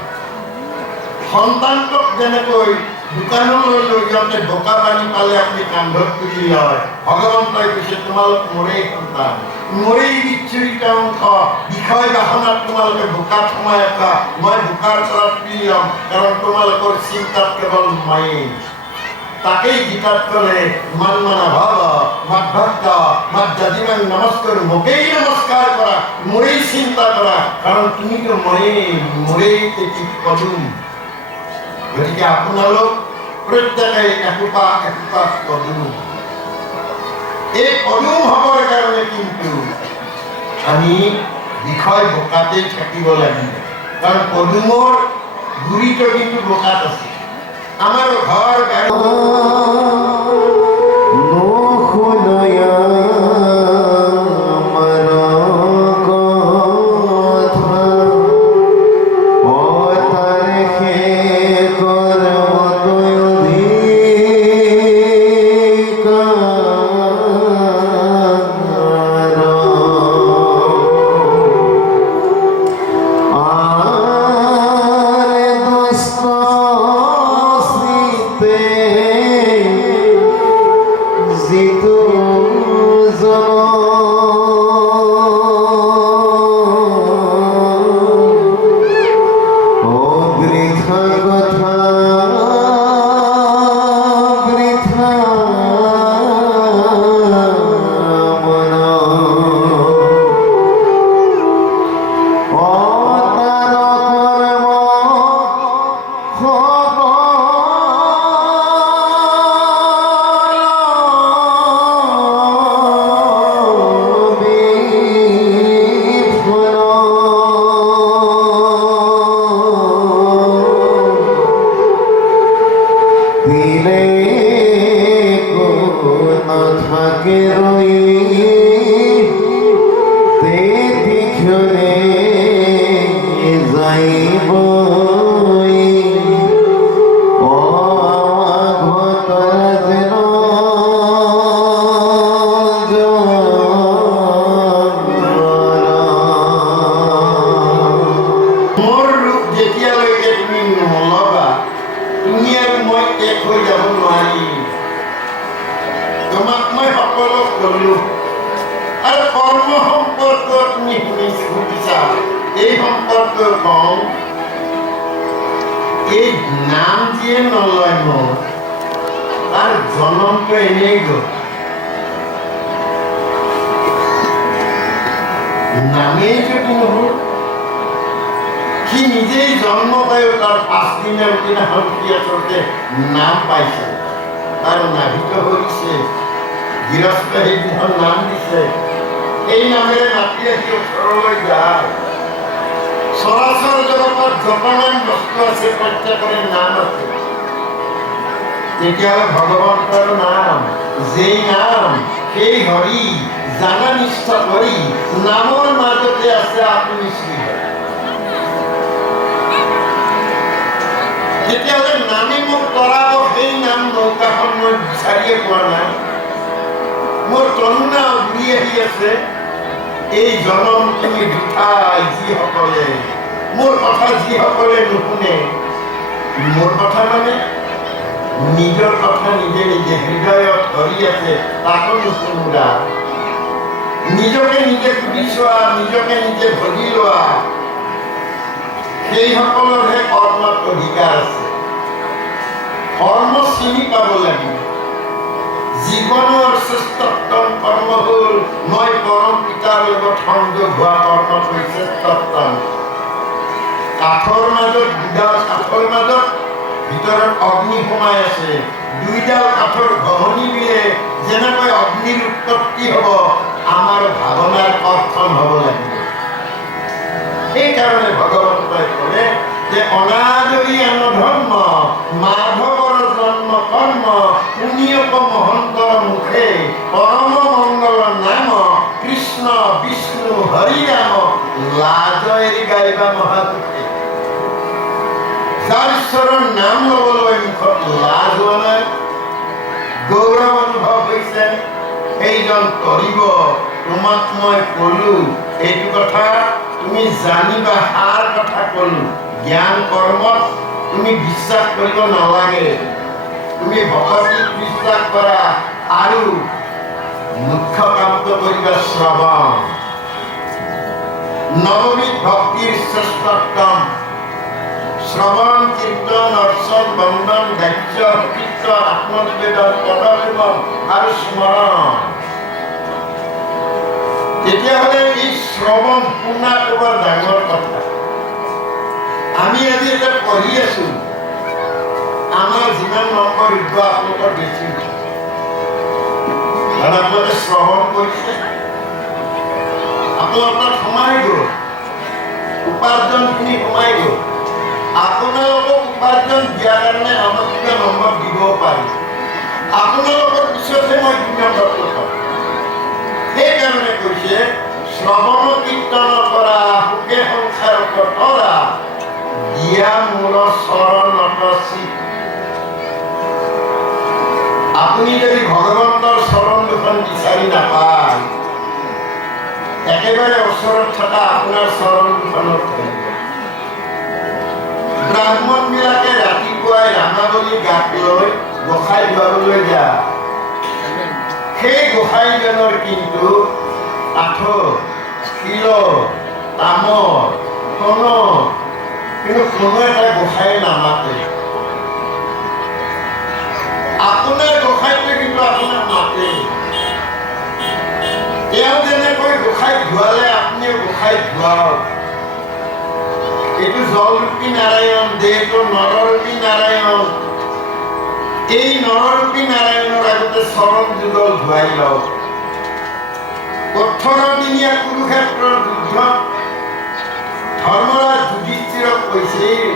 সন্তানটোক যেনেকৈ দোকানলৈ লৈ যাওঁতে বোকা পানী পালে আপুনি কান্ধত তুলি লয়। ভগৱন্তই কৈছে তোমালোক মোৰেই সন্তান, মোৰেই বিচ্ছুৰিত অংশ, বিষয় বাসনাত তোমালোকে বোকাত সোমাই আছা, মই বোকাৰ পৰা তুলি ল'ম, কাৰণ তোমালোকৰ চিন্তাত কেৱল ময়েই। তাকেই গীতাত ক'লে মান মানা ভাৱ মাত ভক্ত মাত জাতিমান নমস্কাৰ, মোকেই নমস্কাৰ কৰা, মোৰেই চিন্তা কৰা, কাৰণ তুমিতো মোৰেই এটি পদুম। গতিকে আপোনালোক প্ৰত্যেকেই একোপা একোপা পদুম। এই পদুম হ'বৰ কাৰণে কিন্তু আমি বিষয় বোকাতেই থাকিব লাগিব, কাৰণ পদুমৰ গুৰিটো কিন্তু বোকাত আছে। আমাৰ ঘৰ নাম দিয়ে নলয় মোৰ তাৰ জনমটো এনেই গ'ল। নামেই যদি নহ'ল, সি নিজেই জন্ম পায়ো তাৰ 5 দিনৰ দিনাখন সি আচলতে নাম পাইছে, তাৰ নাভিত কৰিছে, গৃহস্থ সেইদিনাখন নাম দিছে, এই নামেৰে মাতি ৰাখি ওচৰলৈ যায়। চৰাচৰ জগতত যতমান বস্তু আছে প্ৰত্যেকৰে নাম আছে। তেতিয়াহ'লে ভগৱন্তৰ নাম, যেই নাম সেই হৰি, জানা নিষ্ঠা কৰি নামৰ মাজতে আছে আপুনি শ্ৰী হৰি। তেতিয়াহ'লে নামে মোক তৰাব, সেই নাম নৌকাখন মই বিচাৰিয়ে পোৱা নাই। মোৰ তৰুণা উৰি আহি আছে, এই জনম তুমি দুঠাই যিসকলে, মোৰ কথা যিসকলে নুশুনে, মোৰ কথা মানে নিজৰ কথা নিজে নিজে হৃদয়ত ধৰি আছে, তাকো নুশুনোৰা। নিজকে নিজে সুধি চোৱা, নিজকে নিজে ভজি লোৱা, সেইসকলৰহে কৰ্মত অধিকাৰ আছে। কৰ্ম চিনি পাব লাগিব। জীৱনৰ শ্ৰেষ্ঠতম কৰ্ম হ'ল মই পৰম পিতাৰ লগত সংযোগ হোৱা কৰ্ম হৈছে শ্ৰেষ্ঠতম। কাঠৰ মাজত, দুডাল কাঠৰ মাজত ভিতৰত অগ্নি সোমাই আছে, দুইডাল কাঠৰ ঘহনি দিলে যেনেকৈ অগ্নিৰ উৎপত্তি হ'ব, আমাৰ ভাৱনাৰ কৰ্ষণ হ'ব লাগিব। সেইকাৰণে ভগৱন্তই ক'লে যে অনাদৰি ধৰ্ম মাধৱৰ জন্ম কৰ্ম পুনিয়ক মহন্তৰ মুখে পৰম মংগল নাম কৃষ্ণ বিষ্ণু হৰি নাম লাজেৰি গাইবা মহাদুখে। যাৰ ঈশ্বৰৰ নাম ল'বলৈ মুখত লাজ হোৱা নাই, গৌৰৱ অনুভৱ হৈছে, সেইজন কৰিব। তোমাক মই ক'লো এইটো কথা তুমি জানিবা, সাৰ কথা ক'লো। জ্ঞান কৰ্মত তুমি বিশ্বাস কৰিব নালাগে। তুমি ভগৱতীক বিশ্বাস কৰা আৰু মুখ্য কামটো কৰিবা শ্ৰৱণ। নৱবিধ ভক্তিৰ শ্ৰেষ্ঠতম শ্ৰৱণ, কীৰ্তন, অৰ্চন, বন্দন, গাহ্য, কীৰ্তন, আত্মনিবেদন, পদসেৱন আৰু স্মৰণ। তেতিয়াহ'লে এই শ্ৰৱণ শুনাটো বৰ ডাঙৰ কথা। আমি আজি এটা পঢ়ি আছো, আমাৰ যিমান নম্বৰ দিব আপোনালোকৰ বেছি, কাৰণ আপোনালোকে শ্ৰৱণ কৰিছে, আপোনালোকৰ সোমাই গ'ল, উপাৰ্জনখিনি সোমাই গ'ল। আপোনালোকক উপাৰ্জন দিয়াৰ কাৰণে আমাক কিবা নম্বৰ দিব পাৰি, আপোনালোকৰ পিছতহে মই 2 নম্বৰটো পাম। সেইকাৰণে কৈছে শ্ৰৱণ কীৰ্তন কৰা সুখে সংসাৰ কতৰা দিয়া মূল চৰণত চিত। আপুনি যদি ভগৱন্তৰ চৰণ দুখন বিচাৰি নাপায়, একেবাৰে ওচৰত থকা আপোনাৰ চৰণ দুখনত থাকিব। ব্ৰাহ্মণ বিলাকে ৰাতিপুৱাই ৰামাৱলী গাত লৈ গোসাঁই ধোৱাবলৈ যায়। সেই গোসাঁইজনৰ কিন্তু কাঠ, শিল, তামৰ, সোণ, কিন্তু কোনো এটা গোসাঁই নামাতে। আপোনাৰ গোসাঁইটোৱে কিন্তু আপোনাক মাতে। তেওঁ যেনেকৈ গোসাঁই ধোৱালে আপুনিও গোসাঁই ধোৱাওক। এইটো জলৰূপী নাৰায়ণ, দেহটো নৰৰূপী নাৰায়ণ। এই নৰৰূপী নাৰায়ণৰ আগতে চৰণ যুগল ধুৱাই লওক। 18 দিনীয়া কুৰুক্ষেত্ৰৰ যুদ্ধত ধৰ্মৰাজ যুধিষ্ঠিৰক কৈছিল,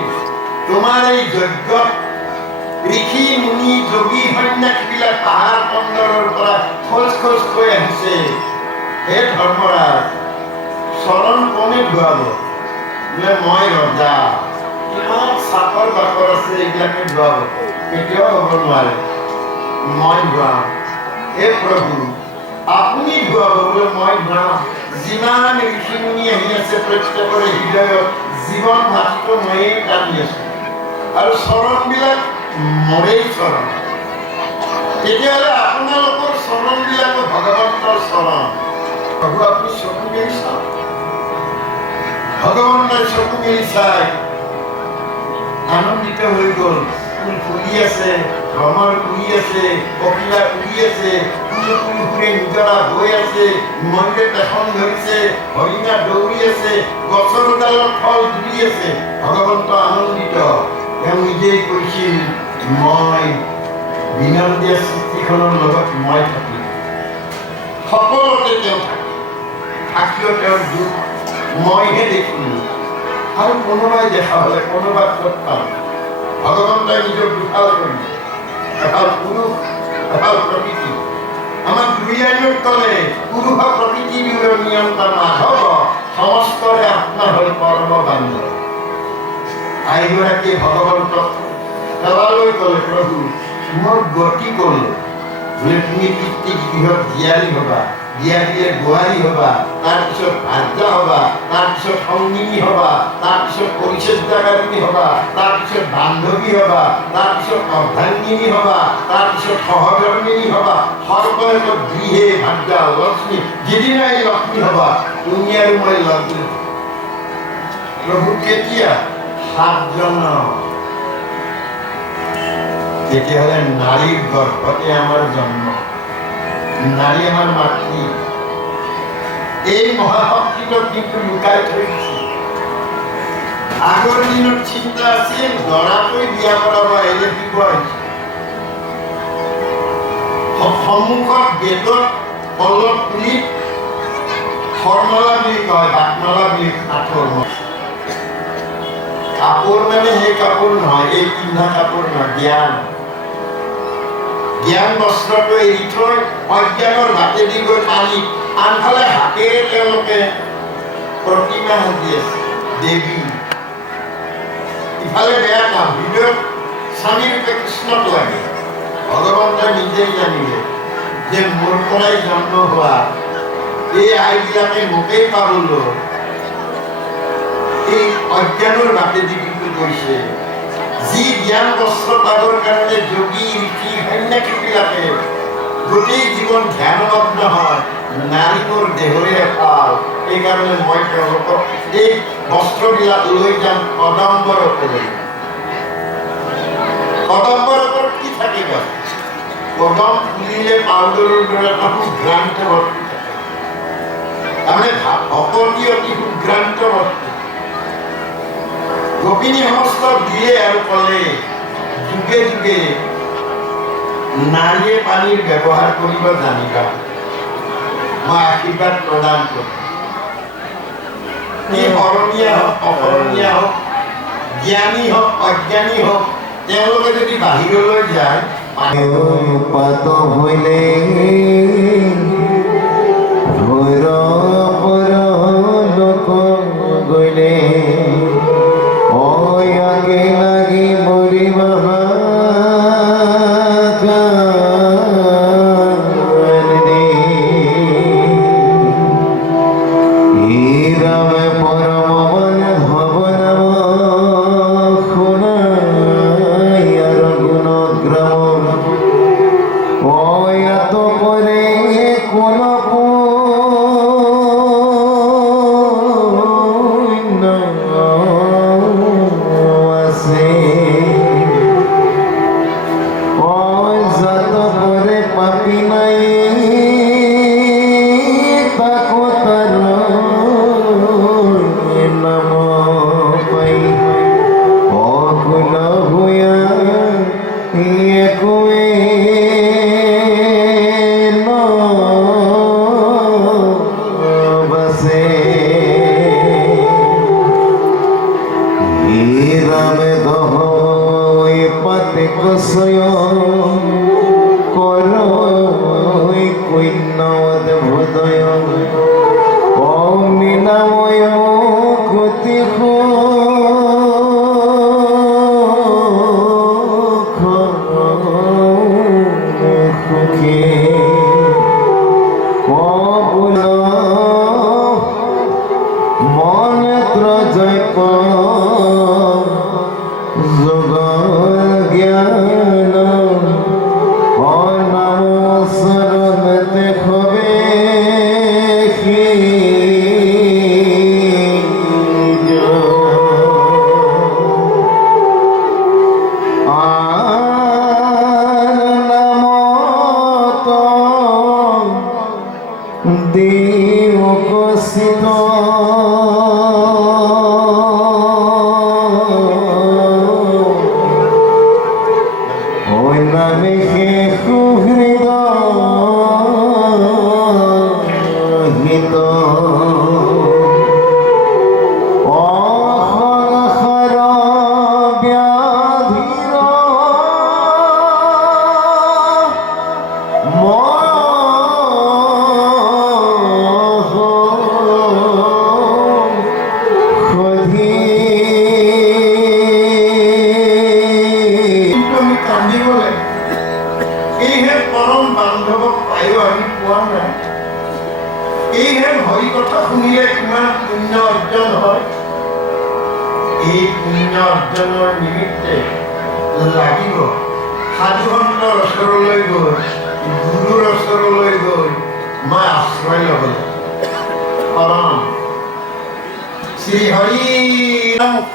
তোমাৰ এই যজ্ঞত ঋষি মুনি যোগী সন্ন্যাসীবিলাক পাহাৰ পন্দৰৰ পৰা খোজ খোজ কৈ আহিছে। হে ধৰ্মৰাজ, চৰণ কোনে ধুৱাব? বোলে মই ৰজা, কিমান চাকৰ বাকৰ আছে, এইবিলাকে ধুৱাব। কেতিয়াও হ'ব নোৱাৰে, মই ধুৱাম। হে প্ৰভু, আপুনি ধুৱাব? বোলে মই ধুৱাম। যিমান ঋষি মুনি আহি আছে প্ৰত্যেকৰে হৃদয়ত জীৱন ভাতটো ময়েই টানি আছো, আৰু চৰণবিলাক মোৰেই চৰণ। তেতিয়াহ'লে আপোনালোকৰ চৰণবিলাকো ভগৱন্তৰ চৰণ। প্ৰভু আপুনি চকু মেলি চাওক। ভগৱন্তৰ চকু মেলি চাই আনন্দিত হৈ গ'ল। ফুল ফুলি আছে, ভ্ৰমৰ উৰি আছে, পখিলা উৰি আছে, ফুলে নিজৰা বৈ আছে, ময়ূৰে পেখন ধৰিছে, হৰিণা দৌৰি আছে, গছৰ ডালত ফল ধৰি আছে। ভগৱন্ত আনন্দিত। তেওঁ নিজেই কৈছিল, মই বিনন্দীয়া সৃষ্টিখনৰ লগত মই থাকিম। সকলোতে তেওঁ থাকিও তেওঁৰ দুখ মইহে দেখিলোঁ, আৰু কোনোবাই দেখা হ'লে কোনোবাই ক'ত পাম। ভগৱন্তই নিজক বিশাল কৰিছে। এফাল পুৰুষ, এফাল প্ৰকৃতি। আমাৰ 2 লাইনত ক'লে, পুৰুষ প্ৰকৃতি নিয়ন্ত্ৰণ মাধৱ, সমস্তৰে আত্মা হ'ল পৰম বান্ধৱ। আইগৰাকী ভগৱন্তক সেৱালৈ ক'লে, প্ৰভু মোৰ গতি ক'লে? বোলে তুমি পিতৃক গৃহত জীয়াৰী হ'বা, জীয়াৰীয়ে বোৱাৰী হ'বা, তাৰপিছত ভাৰ্যা হ'বা, তাৰপিছত সংগিনী হ'বা, তাৰপিছত পৰিচৰ্যাকাৰিণী হ'বা, তাৰপিছত বান্ধৱী হ'বা, তাৰপিছত অৰ্ধাংগিনী হ'বা, তাৰপিছত সহধৰ্মিনী হ'বা, সৰ্বশেষত গৃহে ভাৰ্যা লক্ষ্মী। যিদিনাই লক্ষ্মী হ'বা, তুমি আৰু মই লগ। প্ৰভু কেতিয়া? 7 জনম। তেতিয়াহ'লে নাৰীৰ গৰ্ভতে আমাৰ জন্ম। নাৰী আমাৰ মাতৃ। এই মহাশক্তিটো কিন্তু লুকাই থৈ দিছে। আগৰ দিনত চিন্তা আছিল দৰাকৈ বিয়া কৰাব, এনে দিব আহিছে। সন্মুখত গেটত কলত তুলি শৰমালা বুলি কয়, বাটমালা বুলি কাঠৰ। কাপোৰ মানে সেই কাপোৰ নহয়, এই পিন্ধা কাপোৰ নহয়, জ্ঞান। জ্ঞান বস্ত্ৰটো এৰি থৈ অজ্ঞানৰ বাটেদি গৈ পানী, আনফালে হাতেৰে তেওঁলোকে প্ৰতিমা সাজি আছে, দেৱী। ইফালে বেয়া কাম, হৃদয়ত স্বামীৰূপে কৃষ্ণক লাগে। ভগৱন্তই নিজেই জানিলে যে মোৰ পৰাই জন্ম হোৱা এই আইবিলাকে মোকেই পাবলৈ এই অজ্ঞানৰ বাটেদি কিন্তু গৈছে। যি জ্ঞান বস্ত্ৰ পাবৰ কাৰণে যোগী ঋষি সন্ন্যাসীবিলাকে গোটেই জীৱন ধ্যানমগ্ন হয় নাৰী মোৰ দেহৰে এফাল। সেইকাৰণে মই তেওঁলোকক এই বস্ত্ৰবিলাক লৈ যাম কদম্বৰ ওপৰত। কদম্বৰ ওপৰত কি থাকিব? কদম ফুলিলে পাউডাৰৰ দৰে এটা সুভ্ৰান্ত বস্তু থাকে। তাৰমানে অতি অতি সুভ্ৰান্ত বস্তু। গোপিনী সমস্ত দিয়ে আৰু ক'লে যুগে যুগে নাৰীয়ে পানীৰ ব্যৱহাৰ কৰিব জানিবা। মই আশীৰ্বাদ প্ৰদান কৰোঁ। ই শৰণীয়া হওক অশৰণীয়া হওক, জ্ঞানী হওক অজ্ঞানী হওক, তেওঁলোকে যদি বাহিৰলৈ যায় পাত হইলে লোক গইলে আগে লাগি মৰিবা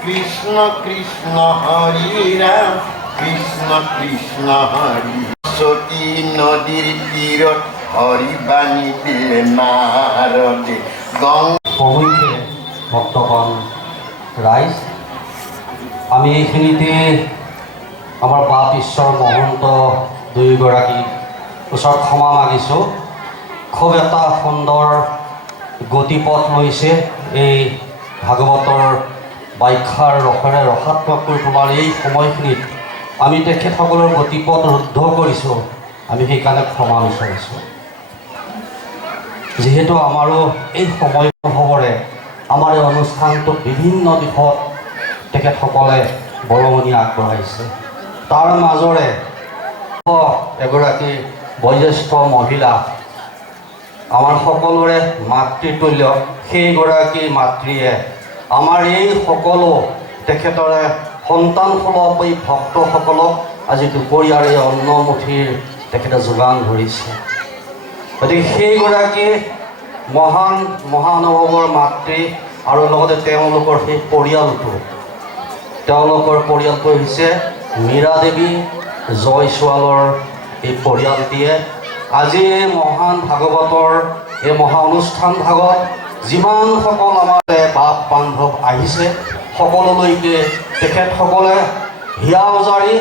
কৃষ্ণ কৃষ্ণ হৰি ৰাম কৃষ্ণ কৃষ্ণ হৰি সতী নদীৰ তীৰত হৰি বাণী দিলে নাৰদে পহুইছে ভক্তগণ ৰাইজ। আমি এইখিনিতে আমাৰ বাপ ঈশ্বৰ মহন্ত দুয়োগৰাকী ওচৰত ক্ষমা মাগিছোঁ। খুব এটা সুন্দৰ গতিপথ লৈছে এই ভাগৱতৰ ব্যাখ্যাৰ ৰসেৰে ৰসাত্মক কৰি তোলাৰ এই সময়খিনিত আমি তেখেতসকলৰ গতিপথ ৰুদ্ধ কৰিছোঁ। আমি সেইকাৰণে ক্ষমা বিচাৰিছোঁ। যিহেতু আমাৰো এই সময়সমূহৰে আমাৰ এই অনুষ্ঠানটোত বিভিন্ন দিশত তেখেতসকলে বৰঙণি আগবঢ়াইছে। তাৰ মাজৰে এগৰাকী বয়োজ্যেষ্ঠ মহিলা, আমাৰ সকলোৰে মাতৃতুল্য সেইগৰাকী মাতৃয়ে আমাৰ এই সকলো তেখেতৰে সন্তানসুলভ এই ভক্তসকলক আজি দুপৰীয়াৰ এই অন্নমুঠিৰ তেখেতে যোগান ধৰিছে। গতিকে সেইগৰাকী মহান মহানুভৱৰ মাতৃ আৰু লগতে তেওঁলোকৰ সেই পৰিয়ালটো হৈছে মীৰা দেৱী জয়ছোৱালৰ এই পৰিয়ালটিয়ে আজি এই মহান ভাগৱতৰ এই মহা অনুষ্ঠান ভাগত যিমানসকল আমাৰ বাপ বান্ধৱ আহিছে সকলোলৈকে তেখেতসকলে হিয়া উজাৰি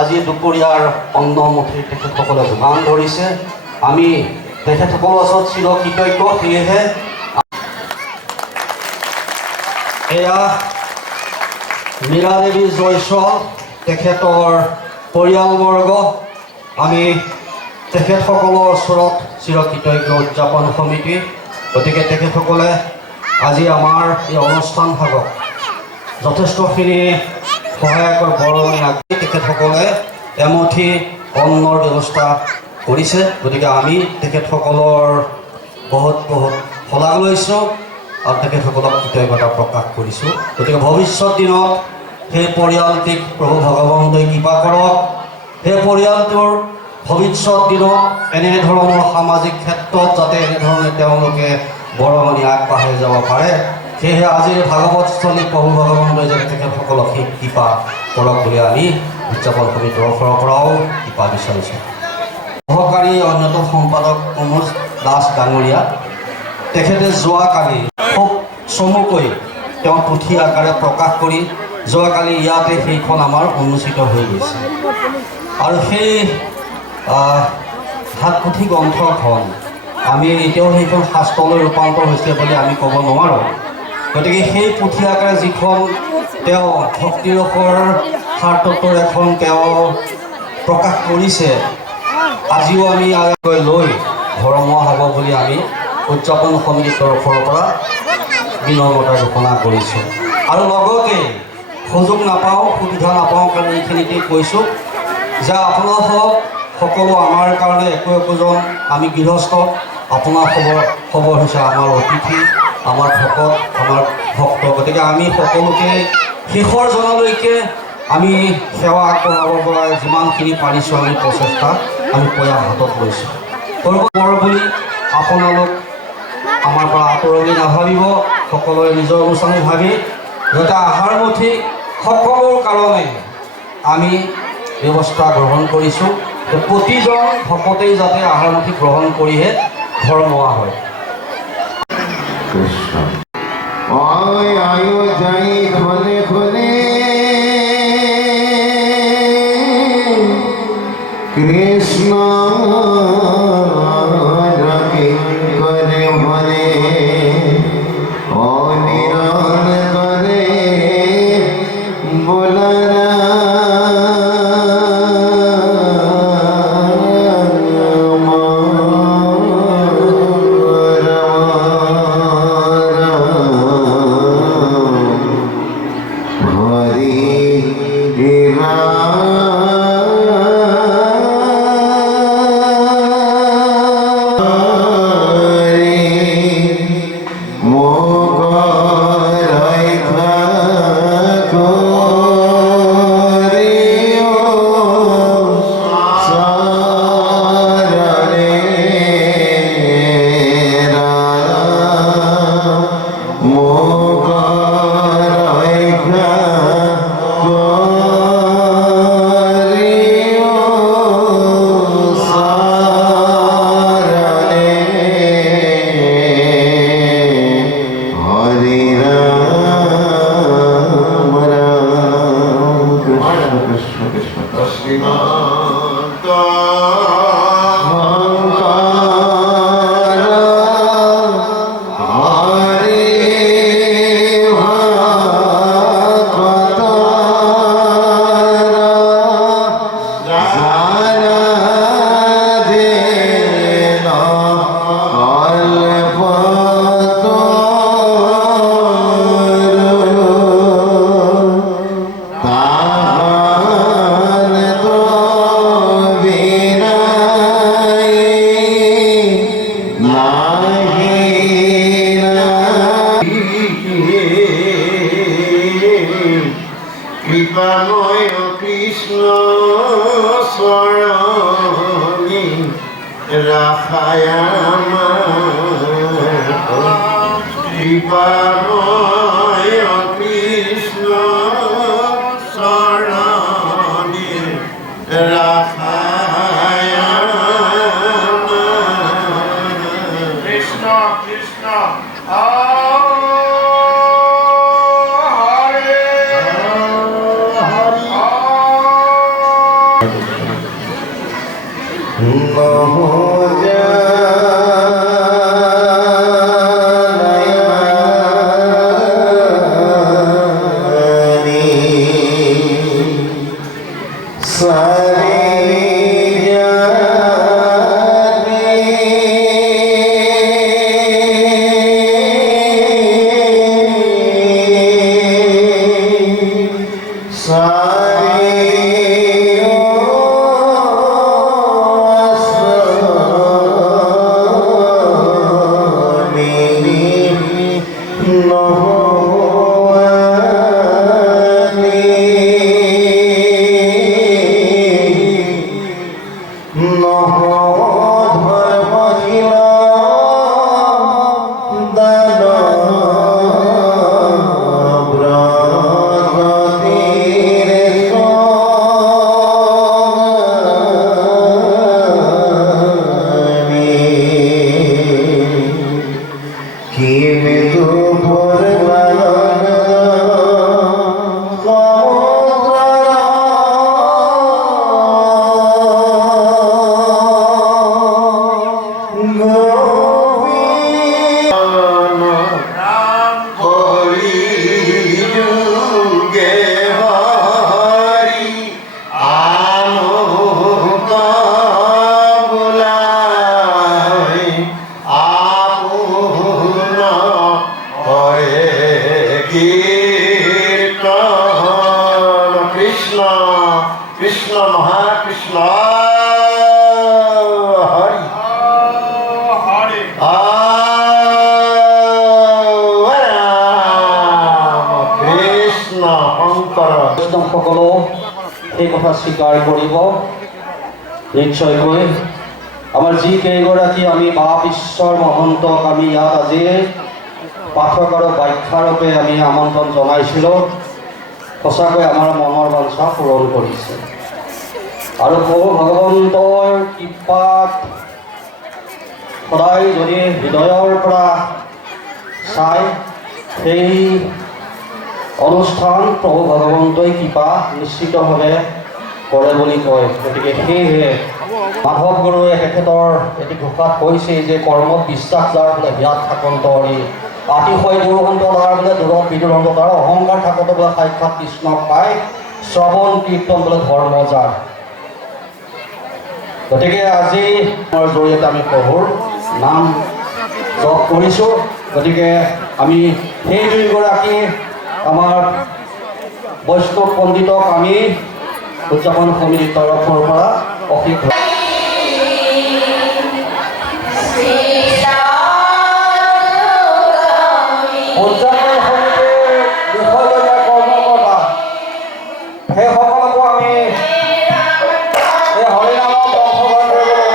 আজি দুপৰীয়াৰ অন্নমুঠি তেখেতসকলে যোগান ধৰিছে। আমি তেখেতসকলৰ ওচৰত চিৰকৃতজ্ঞ। সেয়েহে এয়া মীৰা দেৱী জয়ছোৱাল তেখেতৰ পৰিয়ালবৰ্গ, আমি তেখেতসকলৰ ওচৰত চিৰকৃতজ্ঞ উদযাপন সমিতি। গতিকে তেখেতসকলে আজি আমাৰ এই অনুষ্ঠান ভাগত যথেষ্টখিনি সহায়কৰ বৰঙণি আগবাঢ়ি তেখেতসকলে এমুঠি অন্নৰ ব্যৱস্থা কৰিছে। গতিকে আমি তেখেতসকলৰ বহুত বহুত শলাগ লৈছোঁ আৰু তেখেতসকলক কৃতজ্ঞতা প্ৰকাশ কৰিছোঁ। গতিকে ভৱিষ্যত দিনত সেই পৰিয়ালটিক প্ৰভু ভগৱন্তই কৃপা কৰক। সেই পৰিয়ালটোৰ ভৱিষ্যত দিনত এনেধৰণৰ সামাজিক ক্ষেত্ৰত যাতে এনেধৰণে তেওঁলোকে বৰঙণি আগবাঢ়ি যাব পাৰে, সেয়েহে আজিৰ ভাগৱতস্থলী প্ৰভু ভগৱন্তই যাতে তেখেতসকলক সেই কৃপা কৰক বুলি আমি উদযাপন সমিতিৰ তৰফৰ পৰাও কৃপা বিচাৰিছোঁ। সহকাৰী অন্যতম সম্পাদক প্ৰমোদ দাস ডাঙৰীয়া, তেখেতে যোৱাকালি খুব চমুকৈ তেওঁ পুথি আকাৰে প্ৰকাশ কৰি যোৱাকালি ইয়াতে সেইখন আমাৰ উন্মোচিত হৈ গৈছে। আৰু সেই সাত পুথি গ্ৰন্থখন আমি এতিয়াও সেইখন শাস্ত্ৰলৈ ৰূপান্তৰ হৈছে বুলি আমি ক'ব নোৱাৰোঁ। গতিকে সেই পুথি আকাৰে যিখন তেওঁ ভক্তিৰসৰ সাৰতত্বৰ এখন তেওঁ প্ৰকাশ কৰিছে, আজিও আমি লৈ ধৰ্মীয় হ'ব বুলি আমি উদযাপন সমিতিৰ তৰফৰ পৰা বিনম্ৰতা ঘোষণা কৰিছোঁ। আৰু লগতে সুযোগ নাপাওঁ, সুবিধা নাপাওঁ কাৰণে এইখিনিতে কৈছোঁ যে আপোনালোক সকলো আমাৰ কাৰণে একোজন আমি গৃহস্থ, আপোনাৰ খবৰ হৈছে আমাৰ অতিথি, আমাৰ ভকত, আমাৰ ভক্ত। গতিকে আমি সকলোকে শেষৰ জনলৈকে আমি সেৱা আগবঢ়াব পৰা যিমানখিনি পাৰিছোঁ আমি প্ৰচেষ্টা আমি প্ৰয়াস হাতত লৈছোঁ। বৰ বুলি আপোনালোক আমাৰ পৰা আঁতৰনি নাভাবিব, সকলোৱে নিজৰ অনুষ্ঠান ভাবি যাতে আহাৰ মুঠি সকলোৰ কাৰণে আমি ব্যৱস্থা গ্ৰহণ কৰিছোঁ। প্ৰতিজন ভকতেই যাতে আহাৰ মুঠি গ্ৰহণ কৰিহে ধৰ্মোৱা হয়। কৃষ্ণ আয়ো যাই খনে খনে কৃষ্ণ কৰে মনে অনিৰণ কৰে বোলাৰা Vina চৰণী ৰাখায় কৃপাময় কৃষ্ণ চৰণী ৰাখায় কৃষ্ণ কৃষ্ণ কৃষ্ণ মহাকৃষ্ণ হৰি হৰে কৃষ্ণ শংকৰ বৈষ্ণৱসকলেও সেই কথা স্বীকাৰ কৰিব নিশ্চয়কৈ। আমাৰ যিকেইগৰাকী আমি বাপ ঈশ্বৰ মহন্তক আমি ইয়াত আজি পাঠক আৰু ব্যাখ্যাৰূপে আমি আমন্ত্ৰণ জনাইছিলোঁ, সঁচাকৈ আমাৰ মনৰ বাঞ্ছা পূৰণ কৰিছে। আৰু প্ৰভু ভগৱন্তৰ কৃপাত সদায় যদি হৃদয়ৰ পৰা চাই সেই অনুষ্ঠান প্ৰভু ভগৱন্তই কৃপা নিশ্চিতভাৱে কৰে বুলি কয়। গতিকে সেয়েহে মাধৱ গুৰুৱে তেখেতৰ এটি ঘোষাত কৈছে যে কৰ্মত বিশ্বাস যাৰ বোলে ব্যাত থাকন্তৰি আতিশয় দুৰহন্ত তাৰ বোলে দূৰত বিদুৰন্ত তাৰ অহংকাৰ থাকোঁতে বোলে সাক্ষাৎ কৃষ্ণক পায় শ্ৰৱণ কীৰ্তন বোলে ধৰ্ম যাৰ। গতিকে আজি জৰিয়তে আমি প্ৰভুৰ নাম জপ কৰিছোঁ। গতিকে আমি সেই দুয়োগৰাকী আমাৰ বৈষ্ণৱ পণ্ডিতক আমি উদযাপন সমিতিৰ তৰফৰ পৰা অশেষ উদযাপন সমিতিৰ বিষয়ববীয়া কৰ্মকৰ্তা সেইসকলকো আমি এই হৰিনামত অংশগ্ৰহণ কৰিবলৈ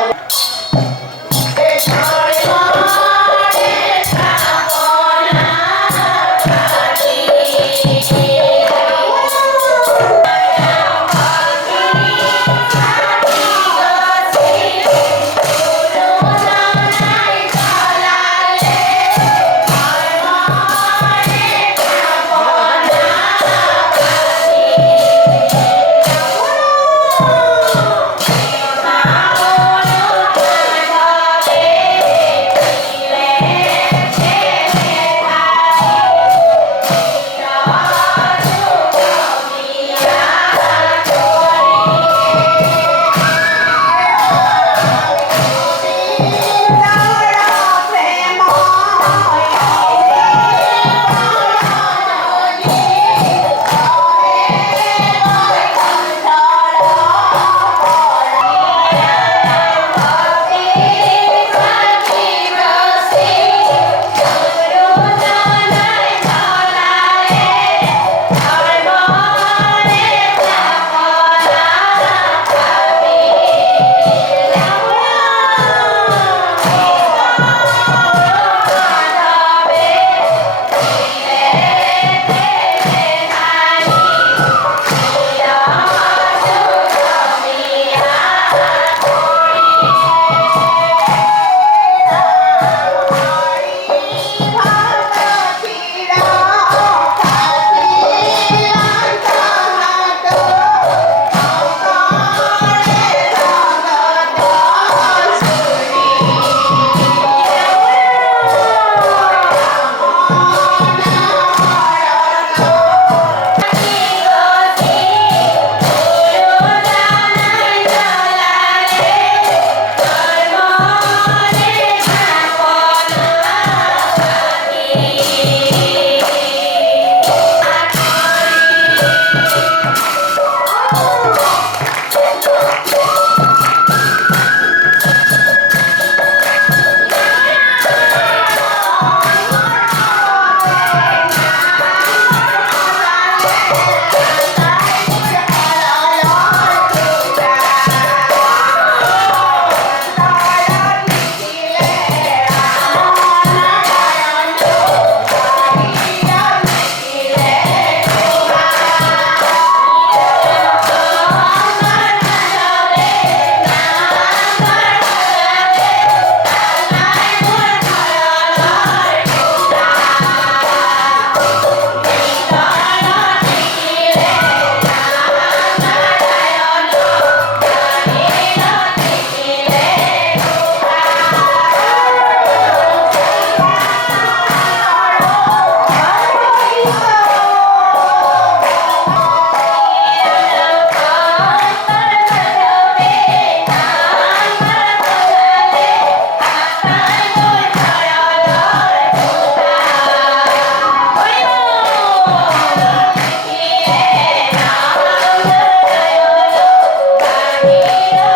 Maria